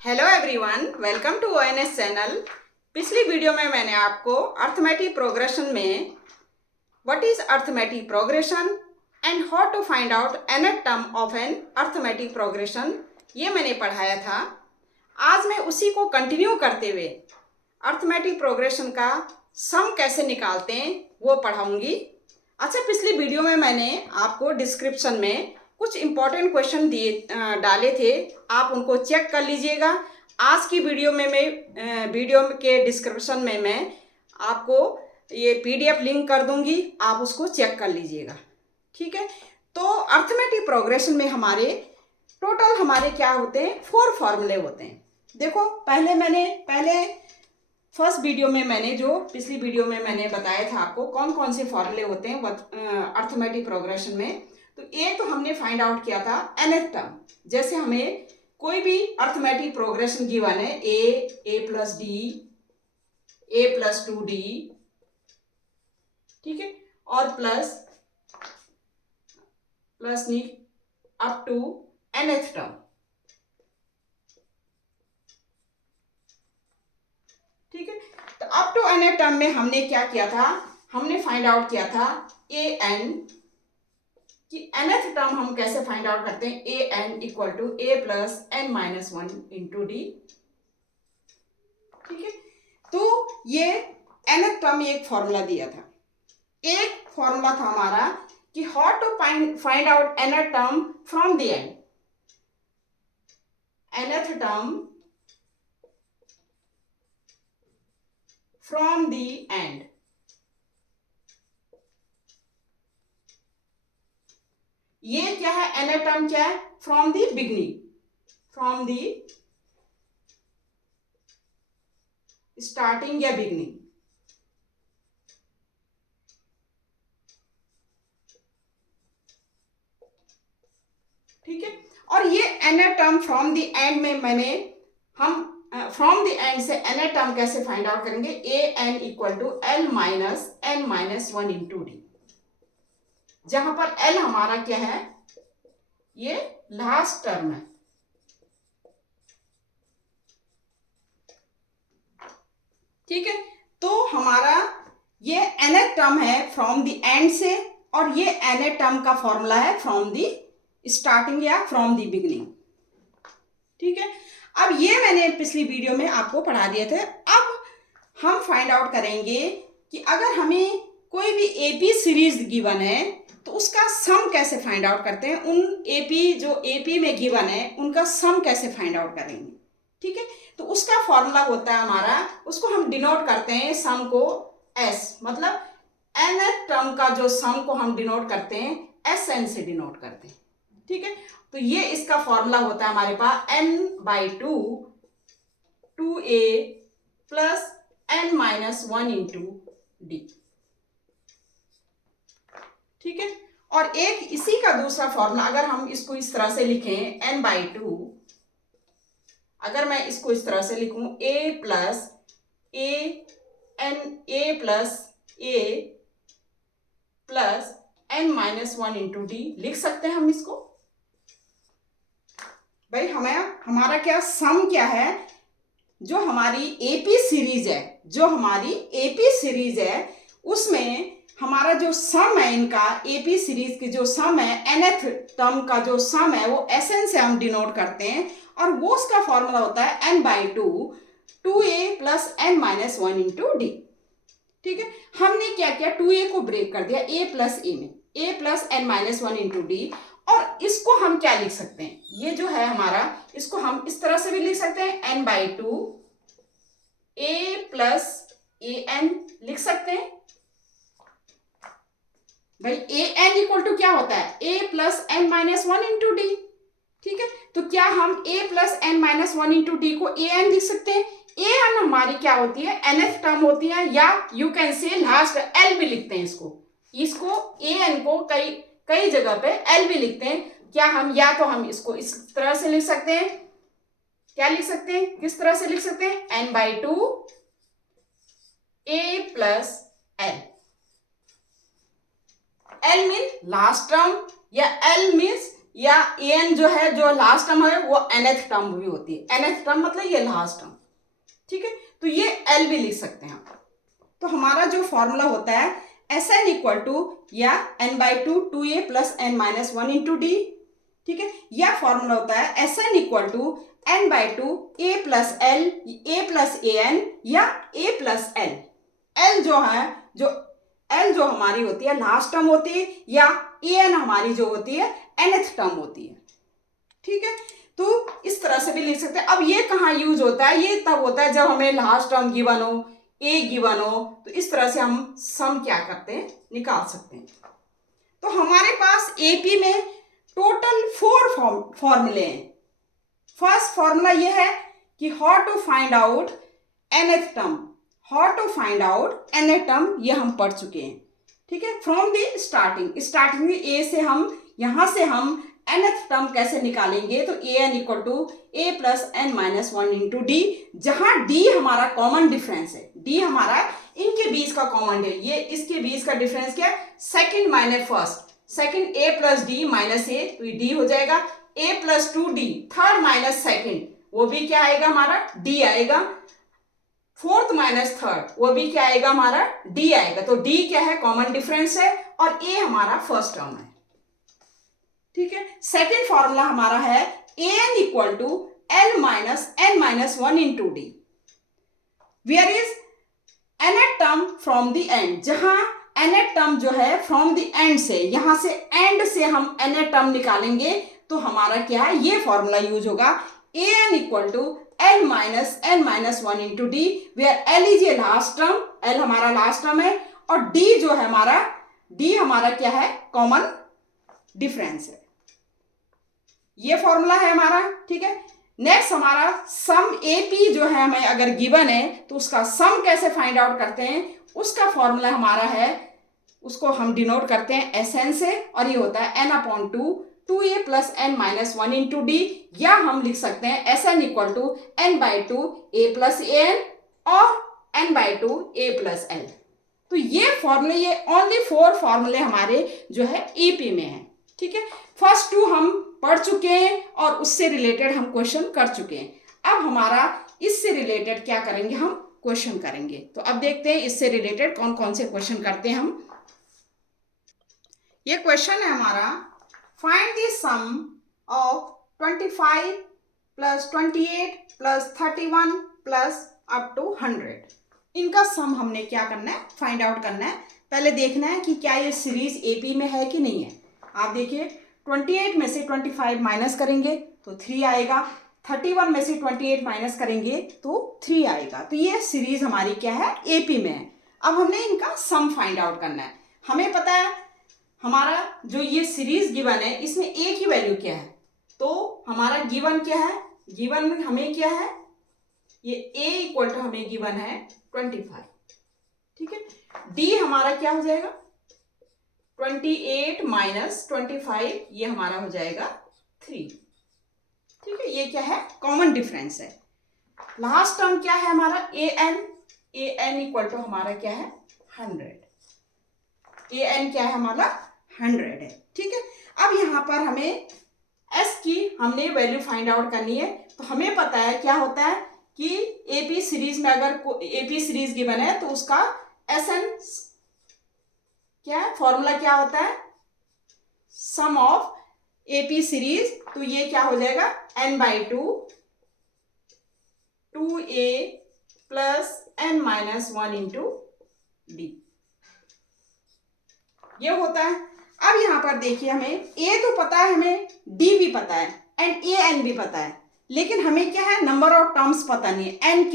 Hello everyone, welcome to ONS channel. पिछली video में मैंने आपको अर्थमेटिक प्रोग्रेशन में what is arithmetic progression and how to find out nth term of an arithmetic progression ये मैंने पढ़ाया था। आज मैं उसी को कंटिन्यू करते हुए अर्थमेटिक प्रोग्रेशन का सम कैसे निकालते हैं वो पढ़ाऊंगी। अच्छा, पिछली वीडियो में मैंने आपको डिस्क्रिप्शन में कुछ इम्पोर्टेंट क्वेश्चन डाले थे, आप उनको चेक कर लीजिएगा। आज की वीडियो में मैं वीडियो के डिस्क्रिप्शन में मैं आपको ये पीडीएफ लिंक कर दूंगी, आप उसको चेक कर लीजिएगा। ठीक है, तो अर्थमेटिक प्रोग्रेशन में हमारे क्या होते हैं, 4 फॉर्मूले होते हैं। देखो, पहले फर्स्ट वीडियो में पिछली वीडियो में मैंने बताया था आपको कौन कौन से फॉर्मूले होते हैं अर्थमेटिक प्रोग्रेशन में। तो एक तो हमने फाइंड आउट किया था nth टर्म। जैसे हमें कोई भी अर्थमेटिक प्रोग्रेशन गिवन है, a plus D, a plus 2d, ठीक है, और प्लस नहीं अप टू nth टर्म। ठीक है, तो अप टू nth टर्म में हमने क्या किया था, हमने फाइंड आउट किया था an कि nth टर्म हम कैसे फाइंड आउट करते हैं, an equal to a plus n minus 1 into D. ठीक है, तो ये nth टर्म एक फॉर्मूला दिया था। एक फॉर्मूला था हमारा कि how to find out nth term from the end. nth term from the end, ये क्या है, nth टर्म क्या है, from the beginning, from the starting या बिगनिंग। ठीक है, और ये nth term from the end में हम फ्रॉम द एंड से nth टर्म कैसे फाइंड आउट करेंगे, an equal to l minus n minus 1 into D, जहां पर l हमारा क्या है, ये लास्ट टर्म है। ठीक है, तो हमारा ये nth टर्म है फ्रॉम द एंड से, और ये nth टर्म का फॉर्मूला है फ्रॉम द स्टार्टिंग या फ्रॉम द बिगनिंग। ठीक है, अब ये मैंने पिछली वीडियो में आपको पढ़ा दिए थे। अब हम फाइंड आउट करेंगे कि अगर हमें कोई भी एपी सीरीज गिवन है तो उसका सम कैसे फाइंड आउट करते हैं, उन एपी में गिवन है उनका सम कैसे फाइंड आउट करेंगे। ठीक है, तो उसका फॉर्मूला होता है हमारा, उसको हम डिनोट करते हैं सम को एस, मतलब nth टर्म का जो सम को हम डिनोट करते हैं SN से डिनोट करते हैं। ठीक है, तो ये इसका फॉर्मूला होता है हमारे पास n/2 2a plus n minus 1 into D. ठीक है, और एक इसी का दूसरा फॉर्मूला, अगर हम इसको इस तरह से लिखें n/2, अगर मैं इसको इस तरह से लिखूं a plus n minus 1 into D लिख सकते हैं हम इसको। भाई हमारा क्या सम क्या है, जो हमारी एपी सीरीज है उसमें हमारा जो सम है, इनका एपी सीरीज की जो सम है, nth टर्म का जो सम है वो SN से हम डिनोट करते हैं, और वो उसका फॉर्मूला होता है n/2 2a plus n minus 1 into D. ठीक है, हमने क्या किया, 2a को ब्रेक कर दिया a प्लस a में, a plus n minus 1 into d. और इसको हम क्या लिख सकते हैं, ये जो है हमारा, इसको हम इस तरह से भी लिख सकते हैं n/2 a प्लस an लिख सकते हैं। भाई an इक्वल टू क्या होता है, a plus n minus 1 into D. ठीक है, तो क्या हम a plus n minus 1 into D को an लिख सकते हैं। an हमारी क्या होती है, nth टर्म होती है, या you can say last l भी लिखते हैं इसको an को कई जगह पे l भी लिखते हैं। क्या हम, या तो हम इसको इस तरह से लिख सकते हैं, क्या लिख सकते हैं, किस तरह से लिख सकते हैं, n/2 a plus l mean last term, या l मीन्स या an जो है, जो लास्ट टर्म है वो nth टर्म भी होती है। nth टर्म मतलब ये लास्ट टर्म, ठीक है। तो ये l भी लिख सकते हैं आप। तो हमारा जो फॉर्मूला होता है Sn इक्वल टू या n/2 2a plus n-1 into D, ठीक है। यह फॉर्मूला होता है Sn equal to n/2 a plus l, a plus an या a प्लस l। l जो है, जो l जो हमारी होती है लास्ट टर्म होती है, या an हमारी जो होती है nth टर्म होती है, ठीक है। तो इस तरह से भी लिख सकते हैं। अब ये कहाँ यूज होता है, ये तब होता है जब हमें लास्ट टर्म गिवन हो, a गिवन हो, तो इस तरह से हम सम क्या करते हैं, निकाल सकते हैं। तो हमारे पास एपी में टोटल 4 फॉर्मूले हैं। फर्स्ट फॉर्मूला ये है कि how to find out nth term, how to find out nth term, ये हम पढ़ चुके हैं, ठीक है। फ्रॉम द स्टार्टिंग ए से हम यहां से हम nth टर्म कैसे निकालेंगे, तो an equal to a plus n-1 into D, जहां d हमारा कॉमन डिफरेंस है, d हमारा इनके बीच का कॉमन है। ये इसके बीच का डिफरेंस क्या है, second minus first, second a plus D minus A, तो ये d हो जाएगा। a plus 2d, third minus second, वो भी क्या आएगा हमारा, d आएगा। फोर्थ माइनस थर्ड, वो भी क्या आएगा हमारा, d आएगा। तो d क्या है, कॉमन डिफरेंस है, और a हमारा फर्स्ट टर्म है, ठीक है। सेकेंड फॉर्मूला हमारा है an equal to l minus n-1 into D, where is nth term from the end, जहां nth टर्म जो है फ्रॉम द एंड से, यहां से एंड से हम nth टर्म निकालेंगे, तो हमारा क्या है, ये फॉर्मूला यूज होगा an equal to l minus n-1 into D, where l is a last term, l हमारा लास्ट टर्म है, और d जो है हमारा, d हमारा क्या है, कॉमन डिफरेंस है। ये फॉर्मूला है हमारा, ठीक है। नेक्स्ट हमारा सम एपी जो है हमें अगर गिवन है, तो उसका सम कैसे फाइंड आउट करते हैं, उसका फॉर्मूला हमारा है, उसको हम डिनोट करते हैं Sn से, और ये होता है n/2 2a plus n-1 into D, या हम लिख सकते हैं Sn equal to n/2 a plus an और n/2 a प्लस l। तो ये फॉर्मूले, ये ओनली 4 फॉर्मूले हमारे जो है एपी में है, ठीक है। फर्स्ट 2 हम पढ़ चुके हैं और उससे रिलेटेड हम क्वेश्चन कर चुके हैं। अब हमारा इससे रिलेटेड क्या करेंगे, हम क्वेश्चन करेंगे। तो अब देखते हैं इससे रिलेटेड कौन कौन से क्वेश्चन करते हैं हम। ये क्वेश्चन है हमारा, find the sum of 25 plus 28 plus 31 plus up to 100। इनका सम हमने क्या करना है, फाइंड आउट करना है। पहले देखना है कि क्या ये सीरीज एपी में है कि नहीं है। आप देखिए 28 में से 25 माइनस करेंगे तो 3 आएगा, 31 में से 28 माइनस करेंगे तो 3 आएगा। तो ये सीरीज हमारी क्या है, एपी में है। अब हमने इनका सम फाइंड आउट करना है। हमें पता है हमारा जो ये सीरीज गिवन है, इसमें ए की वैल्यू क्या है, तो हमारा गिवन क्या है, गिवन हमें क्या है, ये ए इक्वल टू हमें गिवन है 25, ठीक है। डी हमारा क्या हो जाएगा, 28 माइनस 25, ये हमारा हो जाएगा 3, ठीक है। ये क्या है, कॉमन डिफरेंस है। लास्ट टर्म क्या है हमारा, ए एन इक्वल टू हमारा क्या है 100, ए एन क्या है हमारा 100 है, ठीक है। अब यहाँ पर हमें एस की हमने वैल्यू फाइंड आउट करनी है। तो हमें पता है क्या होता है कि एपी सीरीज में अगर एपी सीरीज गिवन है तो उसका एस एन क्या है, फॉर्मूला क्या होता है, सम ऑफ एपी सीरीज। तो ये क्या हो जाएगा, n/2 2a plus n-1 into d, ये होता है। अब यहां पर देखिए हमें a तो पता है, हमें d भी पता है एंड an भी पता है, लेकिन हमें क्या है, नंबर ऑफ टर्म्स पता नहीं है। n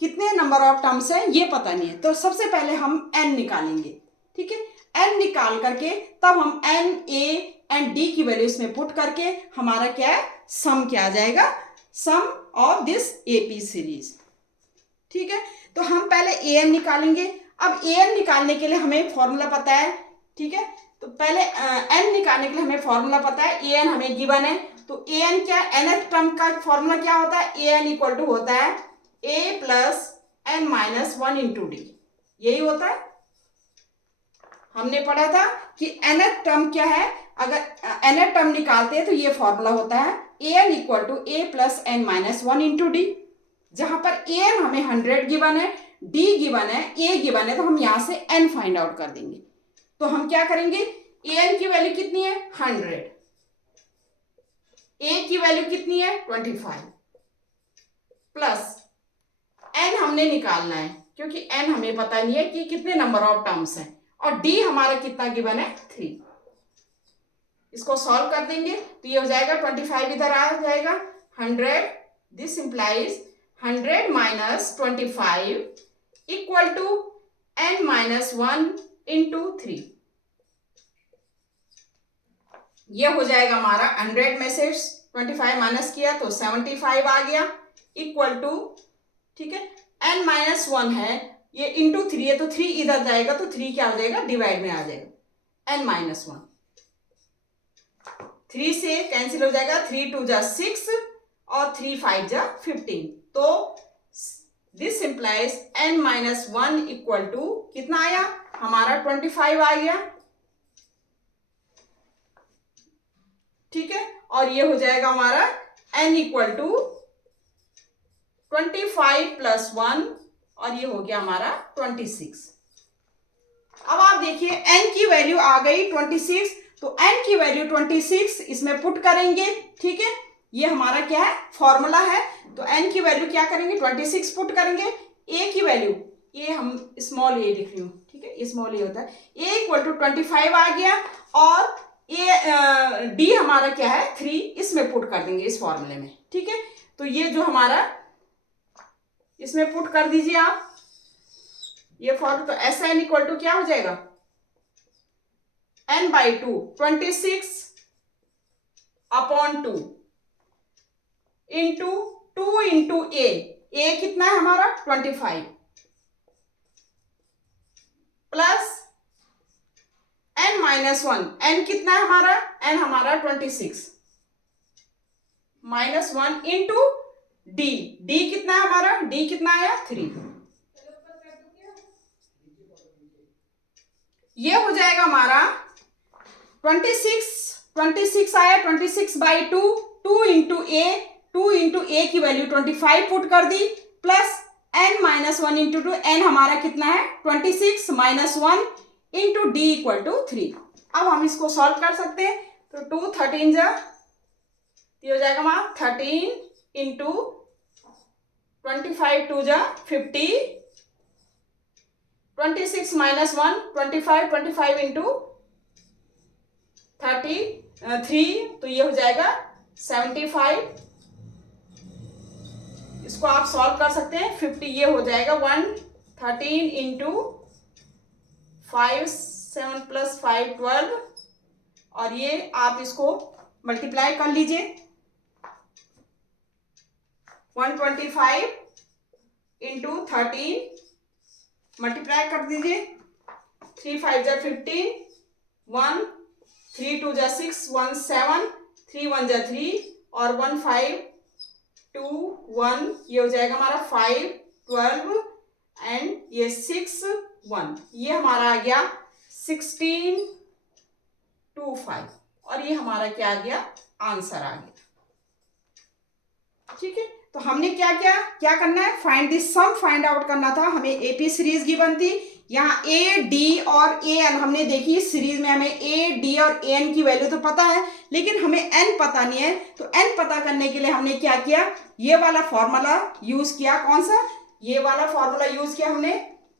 कितने नंबर ऑफ टर्म्स है ये पता नहीं है। तो सबसे पहले हम n निकालेंगे, ठीक है। n निकाल करके तब हम n a एंड d की वैल्यू इसमें पुट करके हमारा क्या है, सम क्या आ जाएगा, सम ऑफ दिस एपी सीरीज, ठीक है। तो हम पहले an निकालेंगे। अब an निकालने के लिए हमें फॉर्मूला पता है, ठीक है। तो पहले n निकालने के लिए हमें फॉर्मूला पता है, an हमें गिवन है। तो an क्या, nth टर्म का फॉर्मूला क्या होता है, an इक्वल टू होता है a plus n-1 into D, यही होता है हमने पढ़ा था कि nth टर्म क्या है, अगर nth टर्म निकालते हैं तो ये फॉर्मूला होता है an equal to a plus n minus 1 into D, जहां पर an हमें 100 गिवन है, d गिवन है, a गिवन है, तो हम यहां से n फाइंड आउट कर देंगे। तो हम क्या करेंगे, an की वैल्यू कितनी है 100, a की वैल्यू कितनी है 25 प्लस n हमने निकालना है क्योंकि n हमें पता नहीं है कि कितने नंबर ऑफ टर्म्स हैं, और d हमारा कितना गिवन है 3। इसको सॉल्व कर देंगे तो ये हो जाएगा 25 इधर आ जाएगा 100, this implies 100 minus 25 equal to n minus 1 into 3। ये हो जाएगा हमारा 100 में से 25 माइनस किया तो 75 आ गया इक्वल टू, ठीक है, n माइनस 1 है, ये इंटू 3 है तो 3 इधर जाएगा तो 3 क्या हो जाएगा डिवाइड में आ जाएगा n माइनस 1, 3 से कैंसिल हो जाएगा, 3 2 जा 6 और 3 5 जा 15, तो this implies n minus 1 equal to कितना आया हमारा 25 आ गया, ठीक है, और ये हो जाएगा हमारा n इक्वल टू 25 प्लस 1 और ये हो गया हमारा 26। अब आप देखिए n की वैल्यू आ गई 26, तो n की वैल्यू 26 इसमें पुट करेंगे, ठीक है, ये हमारा क्या है फॉर्मूला है, तो n की वैल्यू क्या करेंगे 26 पुट करेंगे, a की वैल्यू, ये हम स्मॉल a लिख रही हूँ, ठीक है, स्मॉल a होता है, a इक्वल टू 25 आ गया, और d हमारा क्या है 3, इसमें पुट कर देंगे इस फॉर्मूले में, ठीक है, तो ये जो हमारा इसमें पुट कर दीजिए आप ये फॉर्मूला, तो एस एन इक्वल टू क्या हो जाएगा n by 2 26 upon 2 into 2 into a कितना है हमारा 25 प्लस n माइनस 1, n कितना है हमारा, n हमारा 26 माइनस 1 इंटू d कितना है हमारा, d कितना आया 3, ये हो जाएगा हमारा 26 आया, 26 बाई 2, 2 इंटू a की वैल्यू 25 पुट कर दी, plus n minus 1 into 2, n हमारा कितना है 26 minus 1 into d equal to 3। अब हम इसको सॉल्व कर सकते हैं, तो 2 13 जा, ये हो जाएगा हमारा 13 इंटू 25 2 जा 50, 26 माइनस 1 25 इंटू 33, तो ये हो जाएगा 75, इसको आप सॉल्व कर सकते हैं, 50 ये हो जाएगा 113 इंटू 5 7 प्लस 5 12, और ये आप इसको मल्टीप्लाई कर लीजिए, 125 इंटू 13 मल्टीप्लाई कर दीजिए, 3 5 जा 15, 1 3 2 जा 6 1 7, 3 1 जा 3 और 1 5 2 1, ये हो जाएगा हमारा 5 12 एंड ये 6 1, ये हमारा आ गया 16 2 5, और ये हमारा क्या आ गया आंसर आ गया, ठीक है। तो हमने क्या करना है, find this some find out करना था, हमें एपी सीरीज गिवन थी, यहाँ ए डी और ए एन हमने देखी, इस सीरीज में हमें ए डी और ए एन की वैल्यू तो पता है, लेकिन हमें एन पता नहीं है, तो एन पता करने के लिए हमने क्या किया, ये वाला फॉर्मूला यूज किया, कौन सा, ये वाला फॉर्मूला यूज किया हमने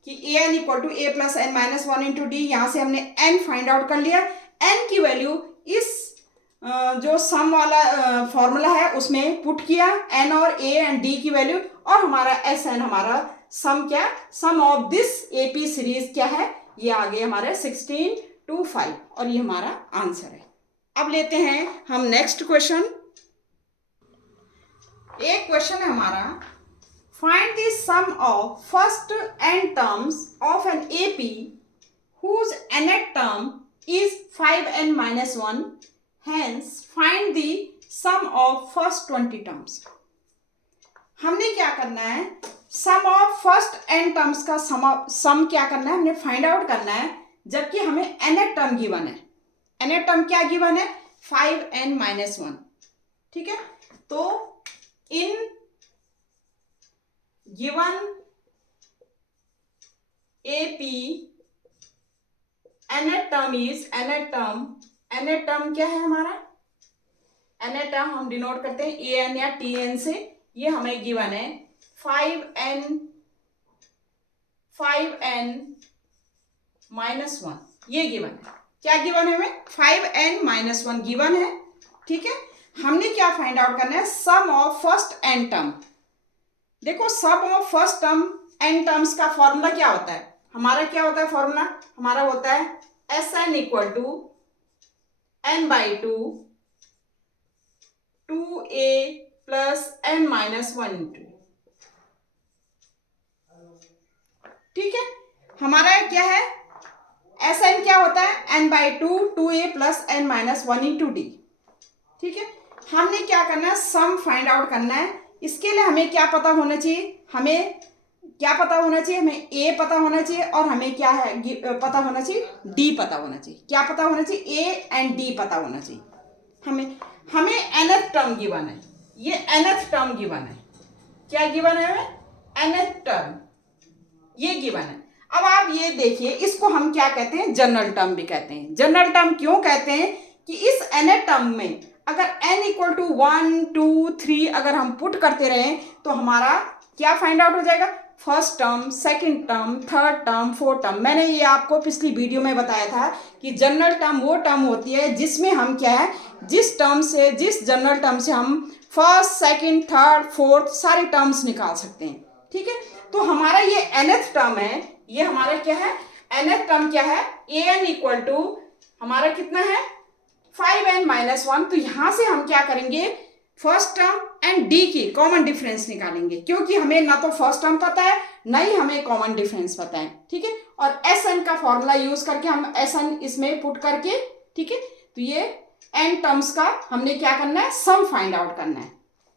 कि A N equal to A plus N minus 1 into D, यहाँ से हमने एन फाइंड आउट कर लिया, एन की वैल्यू इस जो सम वाला फॉर्मूला है उसमें पुट किया, एन और ए एंड डी की वैल्यू, और हमारा एस एन हमारा सम क्या, सम ऑफ दिस एपी सीरीज क्या है, ये आ गए हमारे 16 2 5, और ये हमारा आंसर है। अब लेते हैं हम नेक्स्ट क्वेश्चन। एक क्वेश्चन है हमारा, find the sum of first n terms of an AP whose nth term is 5n minus 1, hence find the sum of first 20 terms। हमने क्या करना है, sum of first n terms का सम क्या करना है, हमने फाइंड आउट करना है, जबकि हमें nth टर्म गिवन है। nth टर्म क्या गिवन है? 5n-1। ठीक है, तो in given AP nth term is nth term क्या है हमारा? nth टर्म हम डिनोट करते हैं an या tn से। ये हमें गिवन है 5n -1, ये गिवन है। क्या गिवन है हमें? 5n-1 गिवन है। ठीक है, हमने क्या फाइंड आउट करना है? Sum of first n term. देखो, sum of first term n terms का फॉर्मूला क्या होता है? हमारा क्या होता है फॉर्मूला? हमारा होता है Sn equal to n/2 2a plus n-1 ठीक है, हमारा क्या है? Sn क्या होता है? n/2 2a plus n-1 d। ठीक है, हमने क्या करना है? सम फाइंड आउट करना है। इसके लिए हमें क्या पता होना चाहिए? हमें क्या पता होना चाहिए? हमें a पता होना चाहिए और हमें क्या है पता होना चाहिए? d पता होना चाहिए। क्या पता होना चाहिए? a एंड d पता होना चाहिए। हमें nth टर्म गिवन है। ये nth टर्म गिवन है। क्या गिवन है हमें? nth टर्म ये गिवन है। अब आप ये देखिए, इसको हम क्या कहते हैं? जनरल टर्म भी कहते हैं। जनरल टर्म क्यों कहते हैं? कि इस nth टर्म में अगर n इक्वल टू 1 2 3 अगर हम पुट करते रहें तो हमारा क्या फाइंड आउट हो जाएगा? First term, second term, third term, fourth term. मैंने ये आपको पिछली वीडियो में बताया था कि जनरल टर्म वो टर्म होती है जिसमें हम क्या है, जिस जनरल टर्म से हम फर्स्ट, सेकंड, थर्ड, फोर्थ सारे टर्म्स निकाल सकते हैं। ठीक है, तो हमारा ये nth टर्म है। ये हमारा क्या है? nth टर्म क्या है? an इक्वल टू हमारा कितना है? 5n-1। तो यहां से हम क्या करेंगे? फर्स्ट टर्म एंड डी की कॉमन डिफरेंस निकालेंगे, क्योंकि हमें ना तो फर्स्ट टर्म पता है ना ही हमें कॉमन डिफरेंस पता है। ठीक है, और Sn का फॉर्मूला यूज करके हम Sn इसमें पुट करके, ठीक है, तो ये n टर्म्स का हमने क्या करना है? सम फाइंड आउट करना है।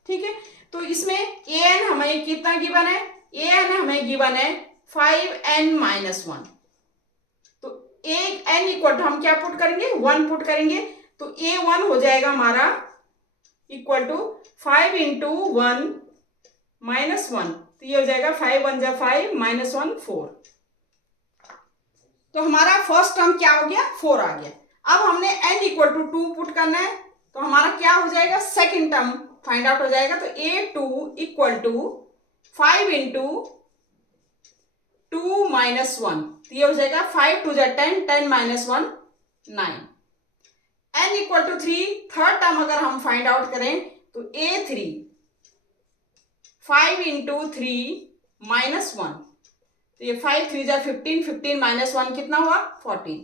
ठीक है, तो इसमें an हमें कितना गिवन है? an हमें गिवन है 5n-1। तो n इक्वल टू हम क्या पुट करेंगे? 1 पुट करेंगे। तो a1 हो जाएगा हमारा इक्वल टू 5 इंटू 1 -1। तो ये हो जाएगा 5 1 जा 5 -1 4। तो हमारा फर्स्ट टर्म क्या हो गया? 4 आ गया। अब हमने n इक्वल टू 2 पुट करना है, तो हमारा क्या हो जाएगा? सेकेंड टर्म फाइंड आउट हो जाएगा। तो a2 इक्वल टू 5 इंटू 2 -1। तो ये हो जाएगा 5 2 जा 10 10 -1 9। n equal to 3 third term अगर हम फाइंड आउट करें तो a3 5 इंटू 3 -1। तो ये 5 3 जा 15 15 -1 कितना हुआ? 14।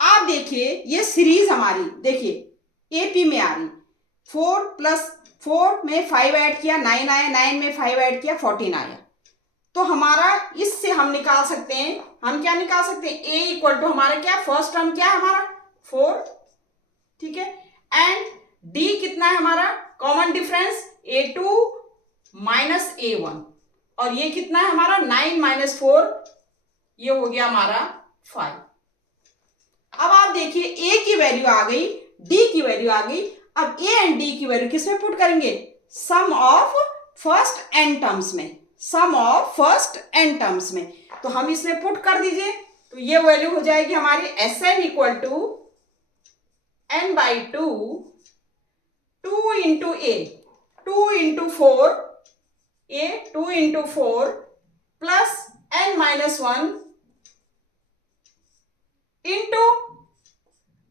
आप देखिए ये सीरीज हमारी, देखिए AP में आ रही। 4 प्लस 4 में 5 ऐड किया 9 आया, 9 में 5 ऐड किया 14 आया। तो हमारा इससे हम निकाल सकते हैं, हम क्या निकाल सकते हैं? a इक्वल टू हमारा क्या? फर्स्ट टर्म क्या है हमारा? 4। ठीक है, एंड d कितना है हमारा? Common difference a2 minus a1। और ये कितना है हमारा? 9 - 4, ये हो गया हमारा 5। अब आप देखिए a की वैल्यू आ गई, d की वैल्यू आ गई। अब a एंड d की वैल्यू किसमें पुट करेंगे? सम ऑफ फर्स्ट n टर्म्स में, सम ऑफ फर्स्ट n टर्म्स में। तो हम इसमें पुट कर दीजिए, तो ये वैल्यू हो जाएगी हमारी Sn equal to n/2 2 into a 2 into 4 a 2 into 4 plus n-1 into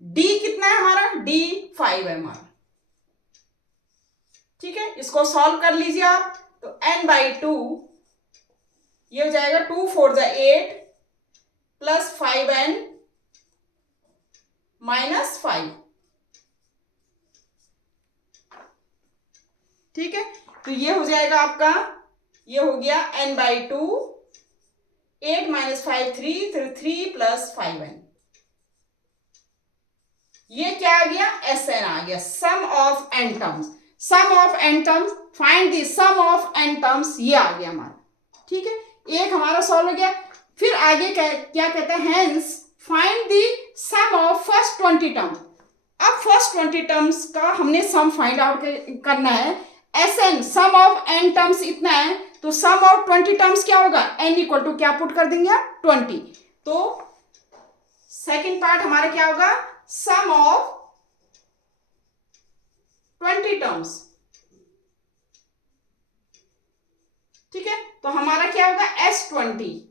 d कितना है हमारा? d 5 है हमारा। ठीक है, इसको सॉल्व कर लीजिए आप। तो n/2 ये हो जाएगा 2 4 जा 8 प्लस 5n -5। ठीक है, तो ये हो जाएगा आपका, ये हो गया n/2 8 - 5 3 3 प्लस 5n। ये क्या आ गया? Sn आ गया, sum of n terms. Sum of n terms, find the sum of n terms, ये आ गया हमारा। ठीक है, एक हमारा सॉल्व हो गया। फिर आगे क्या कहते हैं, hence find the sum of first 20 term. अब फर्स्ट 20 टर्म्स का हमने सम फाइंड आउट करना है। Sn sum of n terms इतना है, तो सम ऑफ 20 टर्म्स क्या होगा, n इक्वल टू क्या पुट कर देंगे आप, 20। तो सेकेंड पार्ट हमारा क्या होगा, सम ऑफ 20 टर्म्स। ठीक है, तो हमारा क्या होगा S20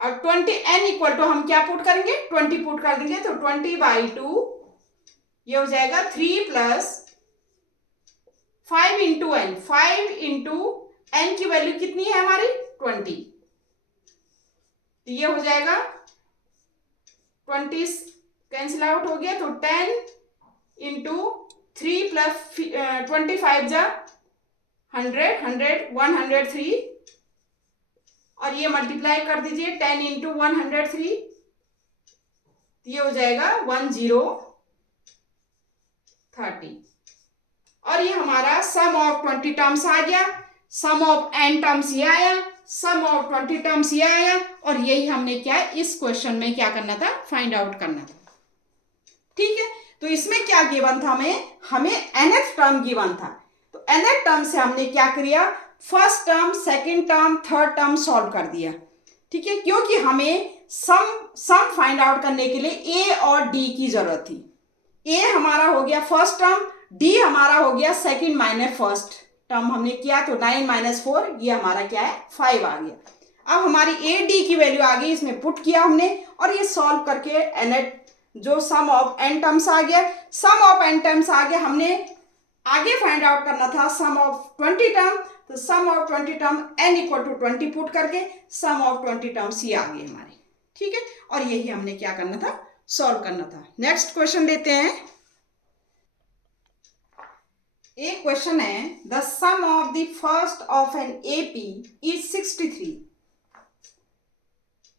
और 20n इक्वल टू हम क्या पुट करेंगे, 20 पुट कर देंगे। तो 20/2 ये हो जाएगा 3 plus 5 into N. 5 into N की वैल्यू कितनी है हमारी, 20। तो ये हो जाएगा 20 कैंसिल आउट हो गया, तो 10 इंटू 3 प्लस 25 जा 100 103 और ये मल्टीप्लाई कर दीजिए 10 इंटू 103, ये हो जाएगा 1030 और ये हमारा सम ऑफ 20 टर्म्स आ गया। सम ऑफ n टर्म्स ये आया, सम ऑफ 20 टर्म्स ये आया और यही हमने क्या इस क्वेश्चन में क्या करना था, फाइंड आउट करना था। ठीक है, तो इसमें क्या गिवन था, हमें nth टर्म गिवन था। तो nth टर्म से हमने क्या किया, first term second term third term solve कर दिया। ठीक है, क्योंकि हमें सम फाइंड आउट करने के लिए a और d की जरूरत थी। a हमारा हो गया फर्स्ट टर्म, d हमारा हो गया सेकेंड माइनस फर्स्ट टर्म हमने किया, तो 9 - 4 ये हमारा क्या है, 5 आ गया। अब हमारी a d की वैल्यू आ गई, इसमें पुट किया हमने और ये सॉल्व करके nth जो सम ऑफ n टर्म्स आ गया। सम ऑफ n टर्म्स आ गया, हमने आगे फाइंड आउट करना था सम ऑफ 20 टर्म, तो sum of 20 term n equal to 20 put करके सम ऑफ 20 टर्म्स ये आ गए हमारे। ठीक है, और यही हमने क्या करना था, सॉल्व करना था। नेक्स्ट क्वेश्चन लेते हैं। एक क्वेश्चन है, the sum of the first of an AP is 63।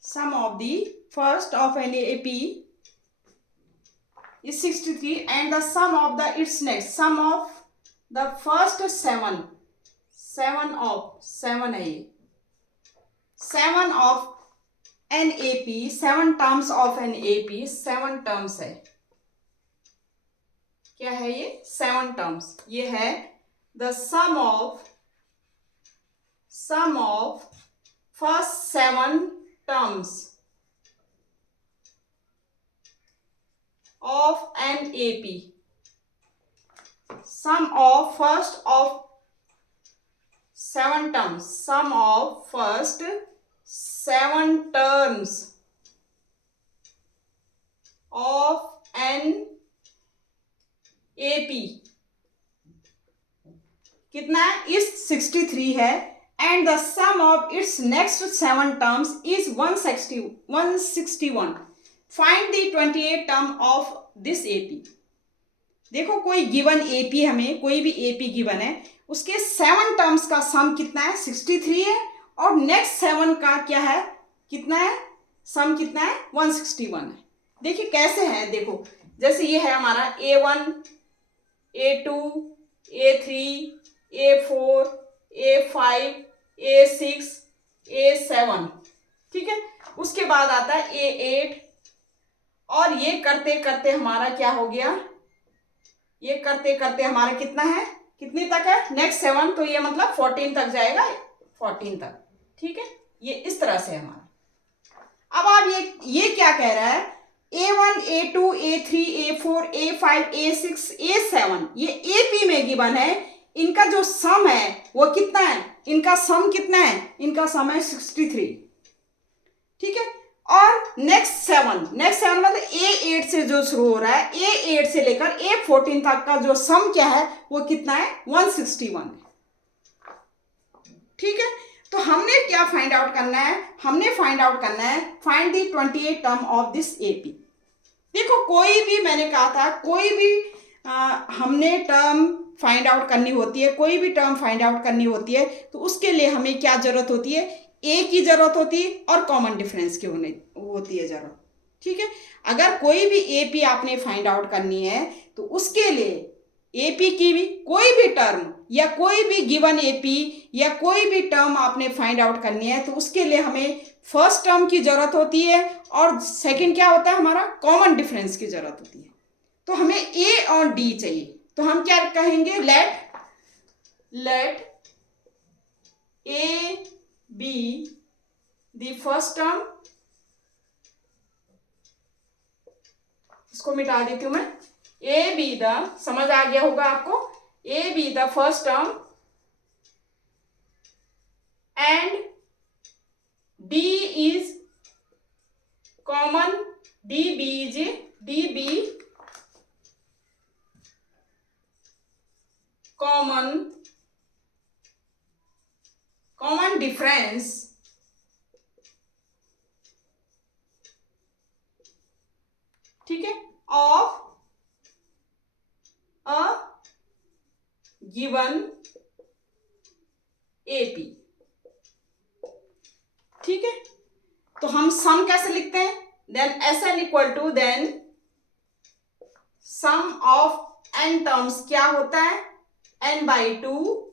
Sum of the first of an AP is 63 and the sum of the its next, sum of the first 7 है ये 7 of an AP, 7 terms of an AP, 7 terms है, क्या है ये, 7 terms। ये है the sum of first 7 terms of an AP, sum of first of 7 terms, sum of first 7 terms of an AP कितना है, इस 63 है and the sum of its next 7 terms is 161। Find the 28 term of this AP. देखो कोई given AP, हमें कोई भी AP given है, उसके 7 टर्म्स का सम कितना है, 63 है और नेक्स्ट 7 का क्या है, कितना है, सम कितना है, 161 है। देखिए कैसे है, देखो जैसे ये है हमारा A1 A2 A3 A4 A5 A6 A7। ठीक है, उसके बाद आता है A8 और ये करते करते हमारा क्या हो गया, ये करते करते हमारा कितना है, कितनी तक है, नेक्स्ट 7, तो ये मतलब 14 तक जाएगा, 14 तक। ठीक है, ये इस तरह से हमारा। अब आप ये क्या कह रहा है, A1 A2 A3 A4 A5 A6 A7 ये AP में गिवन है, इनका जो सम है वो कितना है, इनका सम कितना है, इनका सम है 63। ठीक है, और नेक्स्ट 7 मतलब A8 से जो शुरू हो रहा है, A8 से लेकर A14 तक का जो सम क्या है वो कितना है, 161। ठीक है, तो हमने क्या फाइंड आउट करना है, हमने फाइंड आउट करना है find the 28 term of this AP. देखो कोई भी, मैंने कहा था कोई भी हमने टर्म फाइंड आउट करनी होती है, कोई भी टर्म फाइंड आउट करनी होती है, तो उसके लिए हमें क्या जरूरत होती है, ए की जरूरत होती है और कॉमन डिफरेंस की होती है जरूरत। ठीक है, अगर कोई भी एपी आपने फाइंड आउट करनी है तो उसके लिए एपी की भी कोई भी टर्म या कोई भी गिवन एपी या कोई भी टर्म आपने फाइंड आउट करनी है तो उसके लिए हमें फर्स्ट टर्म की जरूरत होती है और सेकंड क्या होता है हमारा कॉमन डिफरेंस की जरूरत होती है। तो हमें ए और डी चाहिए, तो हम क्या कहेंगे, let A be the first term, इसको मिटा देती हूं मैं, ए बी द, समझ आ गया होगा आपको, A be the first term and D is common, D be common difference ठीक है ऑफ अ गिवन एपी। ठीक है, तो हम सम कैसे लिखते हैं, then S n equal to then sum of n terms क्या होता है, n by two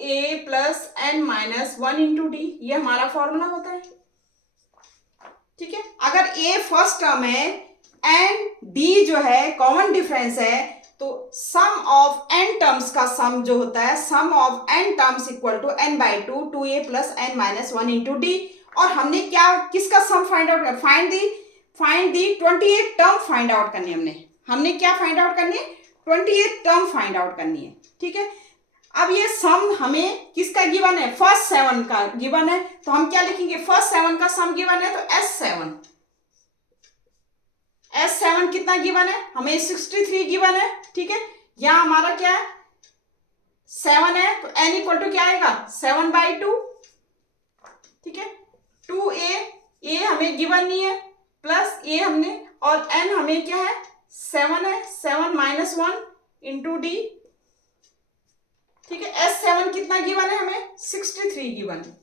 A plus N minus 1 into d, ये हमारा फॉर्मूला होता है। ठीक है, अगर ए फर्स्ट टर्म है एंड डी जो है कॉमन डिफरेंस है, तो सम ऑफ एन टर्म्स का सम जो होता है, sum of n terms equal to n by two A plus N minus 1 into d. और हमने क्या किसका सम फाइंड आउट कर, find the 28 term find out करनी है, हमने क्या फाइंड आउट करनी है, 28 टर्म फाइंड आउट करनी है। ठीक है, अब ये सम हमें किसका गिवन है, फर्स्ट 7 का गिवन है, तो हम क्या लिखेंगे, फर्स्ट 7 का सम गिवन है तो S7 कितना गिवन है, हमें 63 गिवन है। ठीक है, यहां हमारा क्या है 7 है, तो n इक्वल टू क्या आएगा 7/2। ठीक है, 2a हमें गिवन नहीं है, प्लस a हमने, और n हमें क्या है 7 है, 7 माइनस 1 इंटू डी। ठीक है, S7 कितना गिवन है हमें 63 गिवन है,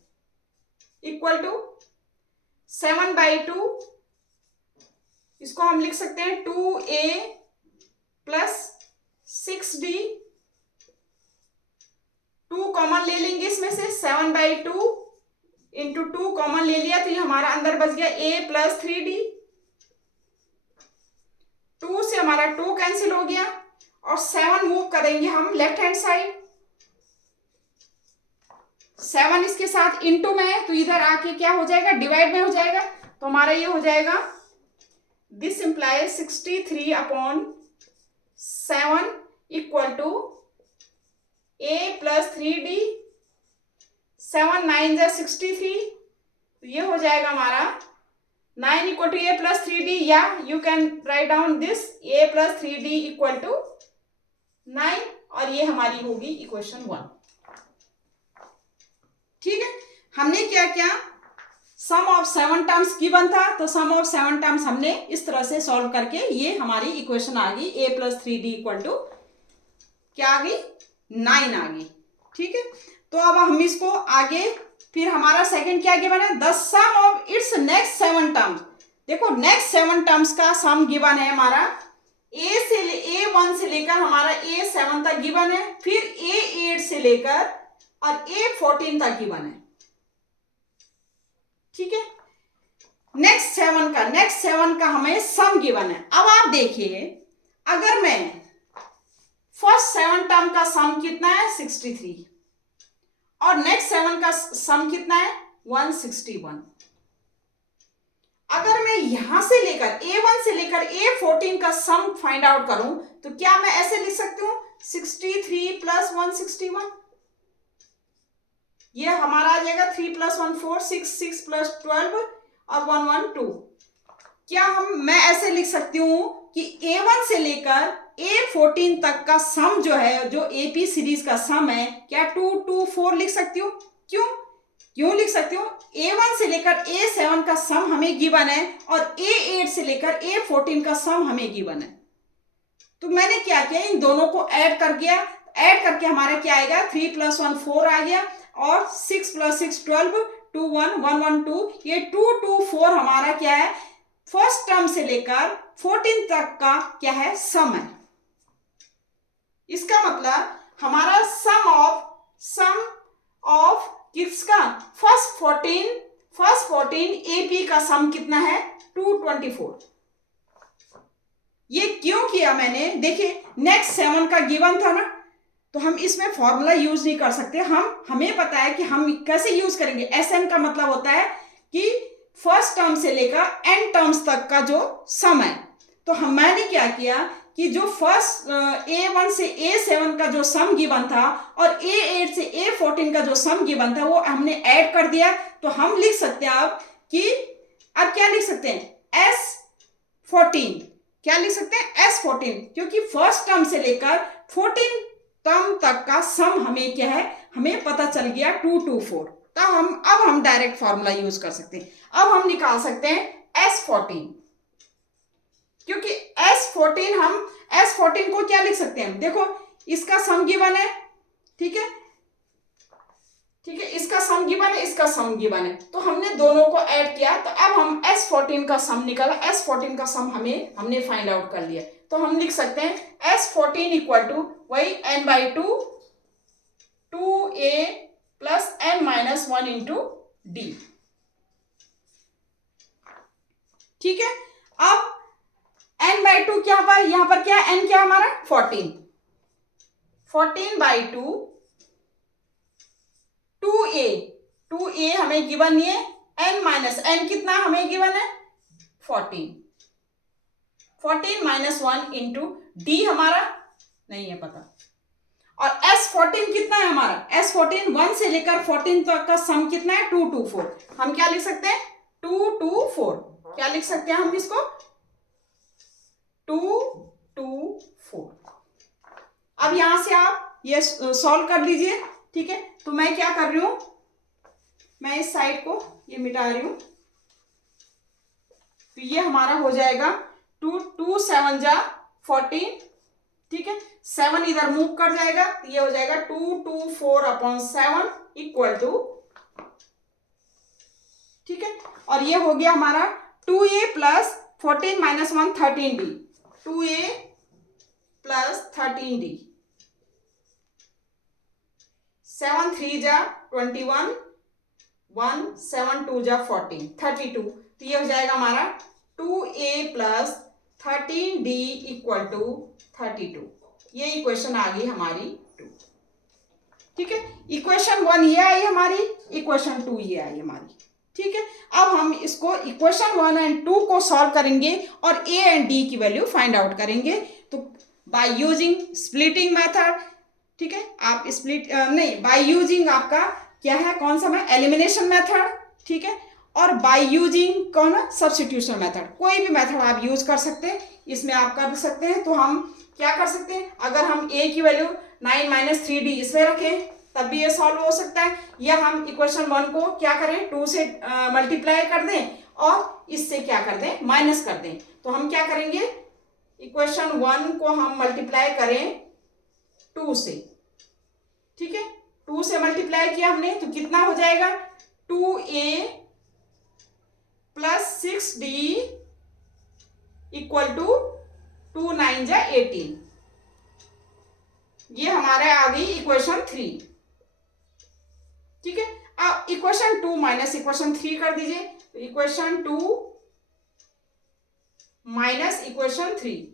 इक्वल टू 7/2, इसको हम लिख सकते हैं 2a प्लस 6d, 2 कॉमन ले लेंगे इसमें से, 7/2 इंटू 2 कॉमन ले लिया तो ये हमारा अंदर बच गया a प्लस 3d, 2 से हमारा 2 कैंसिल हो गया और 7 मूव करेंगे हम लेफ्ट हैंड साइड, 7 इसके साथ इंटू में है तो इधर आके क्या हो जाएगा, डिवाइड में हो जाएगा, तो हमारा ये हो जाएगा, this implies 63/7 equal to a plus 3d, 7 9 जा 63, तो ये हो जाएगा हमारा 9 equal to a plus 3d, या you can write down this a plus 3d equal to 9, और ये हमारी होगी इक्वेशन 1। ठीक है, हमने क्या किया, सम ऑफ 7 टर्म्स गिवन था, तो सम ऑफ 7 टर्म्स हमने इस तरह से सॉल्व करके ये हमारी इक्वेशन आ गई, a plus 3d equal to क्या आ गई 9 आ गई। ठीक है, तो अब हम इसको आगे, फिर हमारा सेकंड क्या गिवन है, the sum of its next 7 terms. देखो नेक्स्ट 7 टर्म्स का सम गिवन है हमारा, A1 से लेकर हमारा A7 तक गिवन है, फिर A8 से लेकर और A14 तक गिवन है। ठीक है, नेक्स्ट 7 का हमें सम गिवन है। अब आप देखिए, अगर मैं फर्स्ट 7 टर्म का सम कितना है 63 और नेक्स्ट 7 का सम कितना है 161, अगर मैं यहां से लेकर A1 से लेकर A14 का सम फाइंड आउट करूं तो क्या मैं ऐसे लिख सकती हूं 63 प्लस 161, ये हमारा आ जाएगा 3 प्लस 1 4, 6 प्लस 12 और 1 1 2। क्या मैं ऐसे लिख सकती हूं कि A1 से लेकर A14 तक का सम जो है, जो AP सीरीज का सम है, क्या 2 2 4 लिख सकती हूँ? क्यों लिख सकती हूँ? A1 से लेकर A7 का सम हमें गिवन है और A8 से लेकर A14 का सम हमें गिवन है, तो मैंने क्या किया, इन दोनों को ऐड करके हमारा क्या आएगा 3 प्लस 1 4 आ गया, और 6 प्लस 6 12, 2 1 1 1 2, ये 2 2 4 हमारा क्या है, फर्स्ट टर्म से लेकर 14 तक का क्या है सम है। इसका मतलब हमारा सम ऑफ किसका, फर्स्ट 14 एपी का सम कितना है, 224। ये क्यों किया मैंने, देखिए नेक्स्ट 7 का गिवन था ना, तो हम इसमें फॉर्मूला यूज नहीं कर सकते। हमें पता है कि हम कैसे यूज करेंगे। एसएन का मतलब होता है कि फर्स्ट टर्म से लेकर एन टर्म्स तक का जो सम है। तो मैंने क्या किया कि जो फर्स्ट A1 से A7 का जो सम गिवन था और A8 से A14 का जो सम गिवन था वो हमने ऐड कर दिया। तो हम लिख सकते हैं अब क्या लिख सकते हैं, S14। क्या लिख सकते हैं, S14, क्योंकि फर्स्ट टर्म से लेकर 14 टर्म तक का सम हमें क्या है, हमें पता चल गया 224। तो अब हम डायरेक्ट फॉर्मूला यूज कर सकते हैं। अब हम निकाल सकते हैं S14, क्योंकि S14 को क्या लिख सकते हैं, देखो इसका सम गिवन है, ठीक है, इसका सम गिवन है, इसका सम गिवन है, तो हमने दोनों को ऐड किया। तो अब हम S14 का सम निकाला, S14 का सम हमने फाइंड आउट कर लिया। तो हम लिख सकते हैं S14 इक्वल टू वही n/2 2a plus n-1 into D. ठीक है, अब n/2 क्या है, यहां पर क्या n क्या हमारा 14/2 2a हमें गिवन नहीं है, n कितना हमें गिवन है 14 - 1 इंटू डी हमारा नहीं है पता। और S14 कितना है हमारा, S14 1 से लेकर 14 तक का सम कितना है 224। हम क्या लिख सकते हैं 224, क्या लिख सकते हैं हम इसको 224। अब यहां से आप ये सॉल्व कर लीजिए। ठीक है, तो मैं क्या कर रही हूं, मैं इस साइड को ये मिटा रही हूं। तो ये हमारा हो जाएगा 2 7 जा 14, ठीक है, 7 इधर मूव कर जाएगा, तो ये हो जाएगा 224/7 इक्वल टू, ठीक है, और ये हो गया हमारा 2a plus 14 - 1 13d, 2a plus 13d, 7 3 जा 21, 1 7 2 जा 14 32। तो ये हो जाएगा हमारा 2a plus 13d equal to 32। ये इक्वेशन आ गई हमारी 2। ठीक है, इक्वेशन 1 ये आई हमारी, इक्वेशन 2 ये आई हमारी। ठीक है, अब हम इसको इक्वेशन 1 एंड 2 को सॉल्व करेंगे और a एंड d की वैल्यू फाइंड आउट करेंगे। तो बाय यूजिंग स्प्लिटिंग मेथड, ठीक है, आप बाय यूजिंग आपका क्या है, कौन सा है, एलिमिनेशन मेथड, ठीक है, और बाय यूजिंग कौन है, सब्स्टिट्यूशन मेथड। कोई भी मेथड आप यूज कर सकते हैं, इसमें आप कर सकते हैं। तो हम क्या कर सकते हैं, अगर हम a की वैल्यू 9 - 3d इसमें रखें तब भी ये सॉल्व हो सकता है, या हम इक्वेशन 1 को क्या करें 2 से मल्टीप्लाई कर दें और इससे क्या कर दें माइनस कर दें। तो हम क्या करेंगे, इक्वेशन 1 को हम मल्टीप्लाई करें 2 से, ठीक है, 2 से मल्टीप्लाई किया हमने तो कितना हो जाएगा 2a plus 6d equal to 2 9 जा 18। ये हमारे आ गई इक्वेशन 3। ठीक है, अब इक्वेशन 2 माइनस इक्वेशन 3 कर दीजिए, तो इक्वेशन 2 माइनस इक्वेशन 3,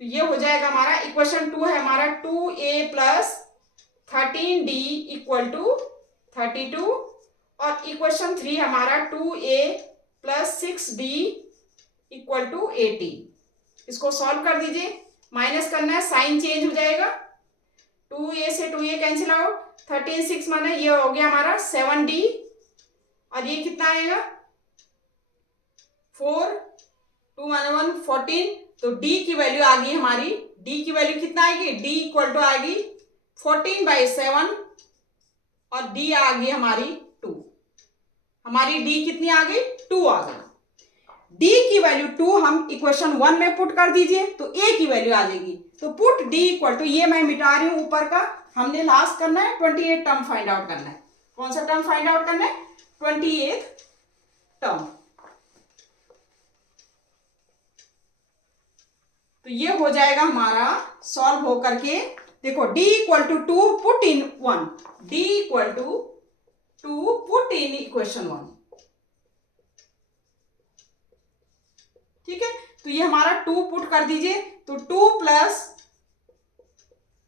तो ये हो जाएगा हमारा इक्वेशन 2 है हमारा 2a plus 13d equal to 32, और इक्वेशन 3 हमारा 2a plus 6d equal to 18। इसको सॉल्व कर दीजिए, माइनस करना है, साइन चेंज हो जाएगा, 2a से 2a कैंसिल आउट, 13 6 माने ये हो गया हमारा 7d, और ये कितना आएगा 4 2 माने 1 14। तो d की वैल्यू आ गई हमारी, d की वैल्यू कितना आएगी, d इक्वल टू आएगी 14/7, और d आ गई हमारी 2। हमारी d कितनी आ गई 2 आ गई। d की वैल्यू 2 हम इक्वेशन 1 में पुट कर दीजिए तो a की वैल्यू आ जाएगी। तो पुट d इक्वल टू, ये मैं मिटा रही हूं ऊपर का, हमने लास्ट करना है 28 टर्म फाइंड आउट करना है। कौन सा टर्म फाइंड आउट करना है, 28 टर्म। तो ये हो जाएगा हमारा सॉल्व हो करके, देखो d equal to 2 put in 1, d equal to 2 put in equation 1, ठीक है। तो ये हमारा 2 पुट कर दीजिए, तो 2 प्लस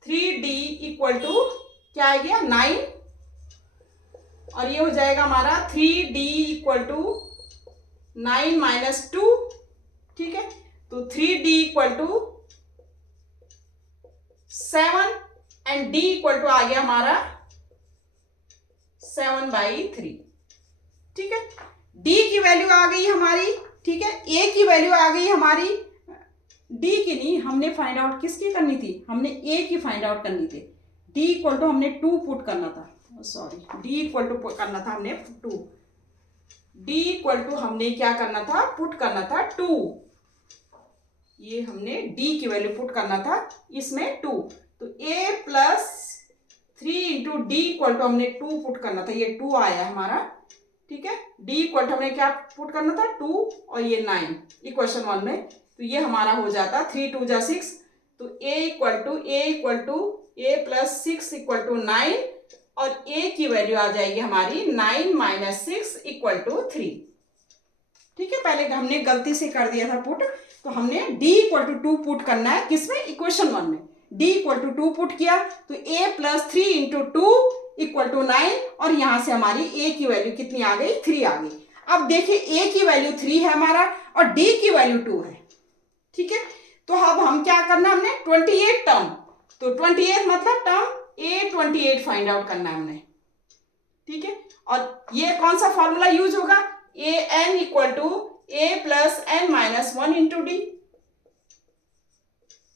3d इक्वल टू क्या आ गया 9, और ये हो जाएगा हमारा 3d इक्वल टू 9 माइनस 2, ठीक है। तो 3d equal to 7 and d equal to आ गया हमारा 7/3, ठीक है। d की वैल्यू आ गई हमारी, ठीक है। a की वैल्यू आ गई हमारी, d की नहीं, हमने फाइंड आउट किसकी करनी थी, हमने a की फाइंड आउट करनी थी। d इक्वल टू हमने 2 पुट करना था, सॉरी d इक्वल टू करना था हमने 2, d इक्वल टू हमने क्या करना था, पुट करना था 2, ये हमने d की वैल्यू पुट करना था इसमें 2, तो a plus 3 into d equal to हमने 2 पुट करना था, ये 2 आया हमारा, ठीक है। d इक्वल टू हमने क्या पुट करना था 2 और ये 9 इक्वेशन 1 में, तो ये हमारा हो जाता 3 2 जा 6, तो a equal to a plus 6 equal to 9, और a की वैल्यू आ जाएगी हमारी 9 माइनस 6 इक्वल टू 3, ठीक है। पहले हमने गलती से कर दिया था पुट, तो हमने d इक्वल टू 2 पुट करना है किसमें, इक्वेशन 1 में। d इक्वल टू 2 पुट किया तो a plus 3 into 2 equal to 9, और यहां से हमारी a की वैल्यू कितनी आ गई, 3 आ गई। अब देखिए a की वैल्यू 3 है हमारा और d की वैल्यू 2 है, ठीक है। तो अब हम क्या करना, हमने 28 टर्म, तो 28 मतलब टर्म a28 फाइंड आउट करना है हमने, ठीक है। और ये कौन सा फॉर्मूला यूज होगा, a n equal to a plus n minus 1 into d,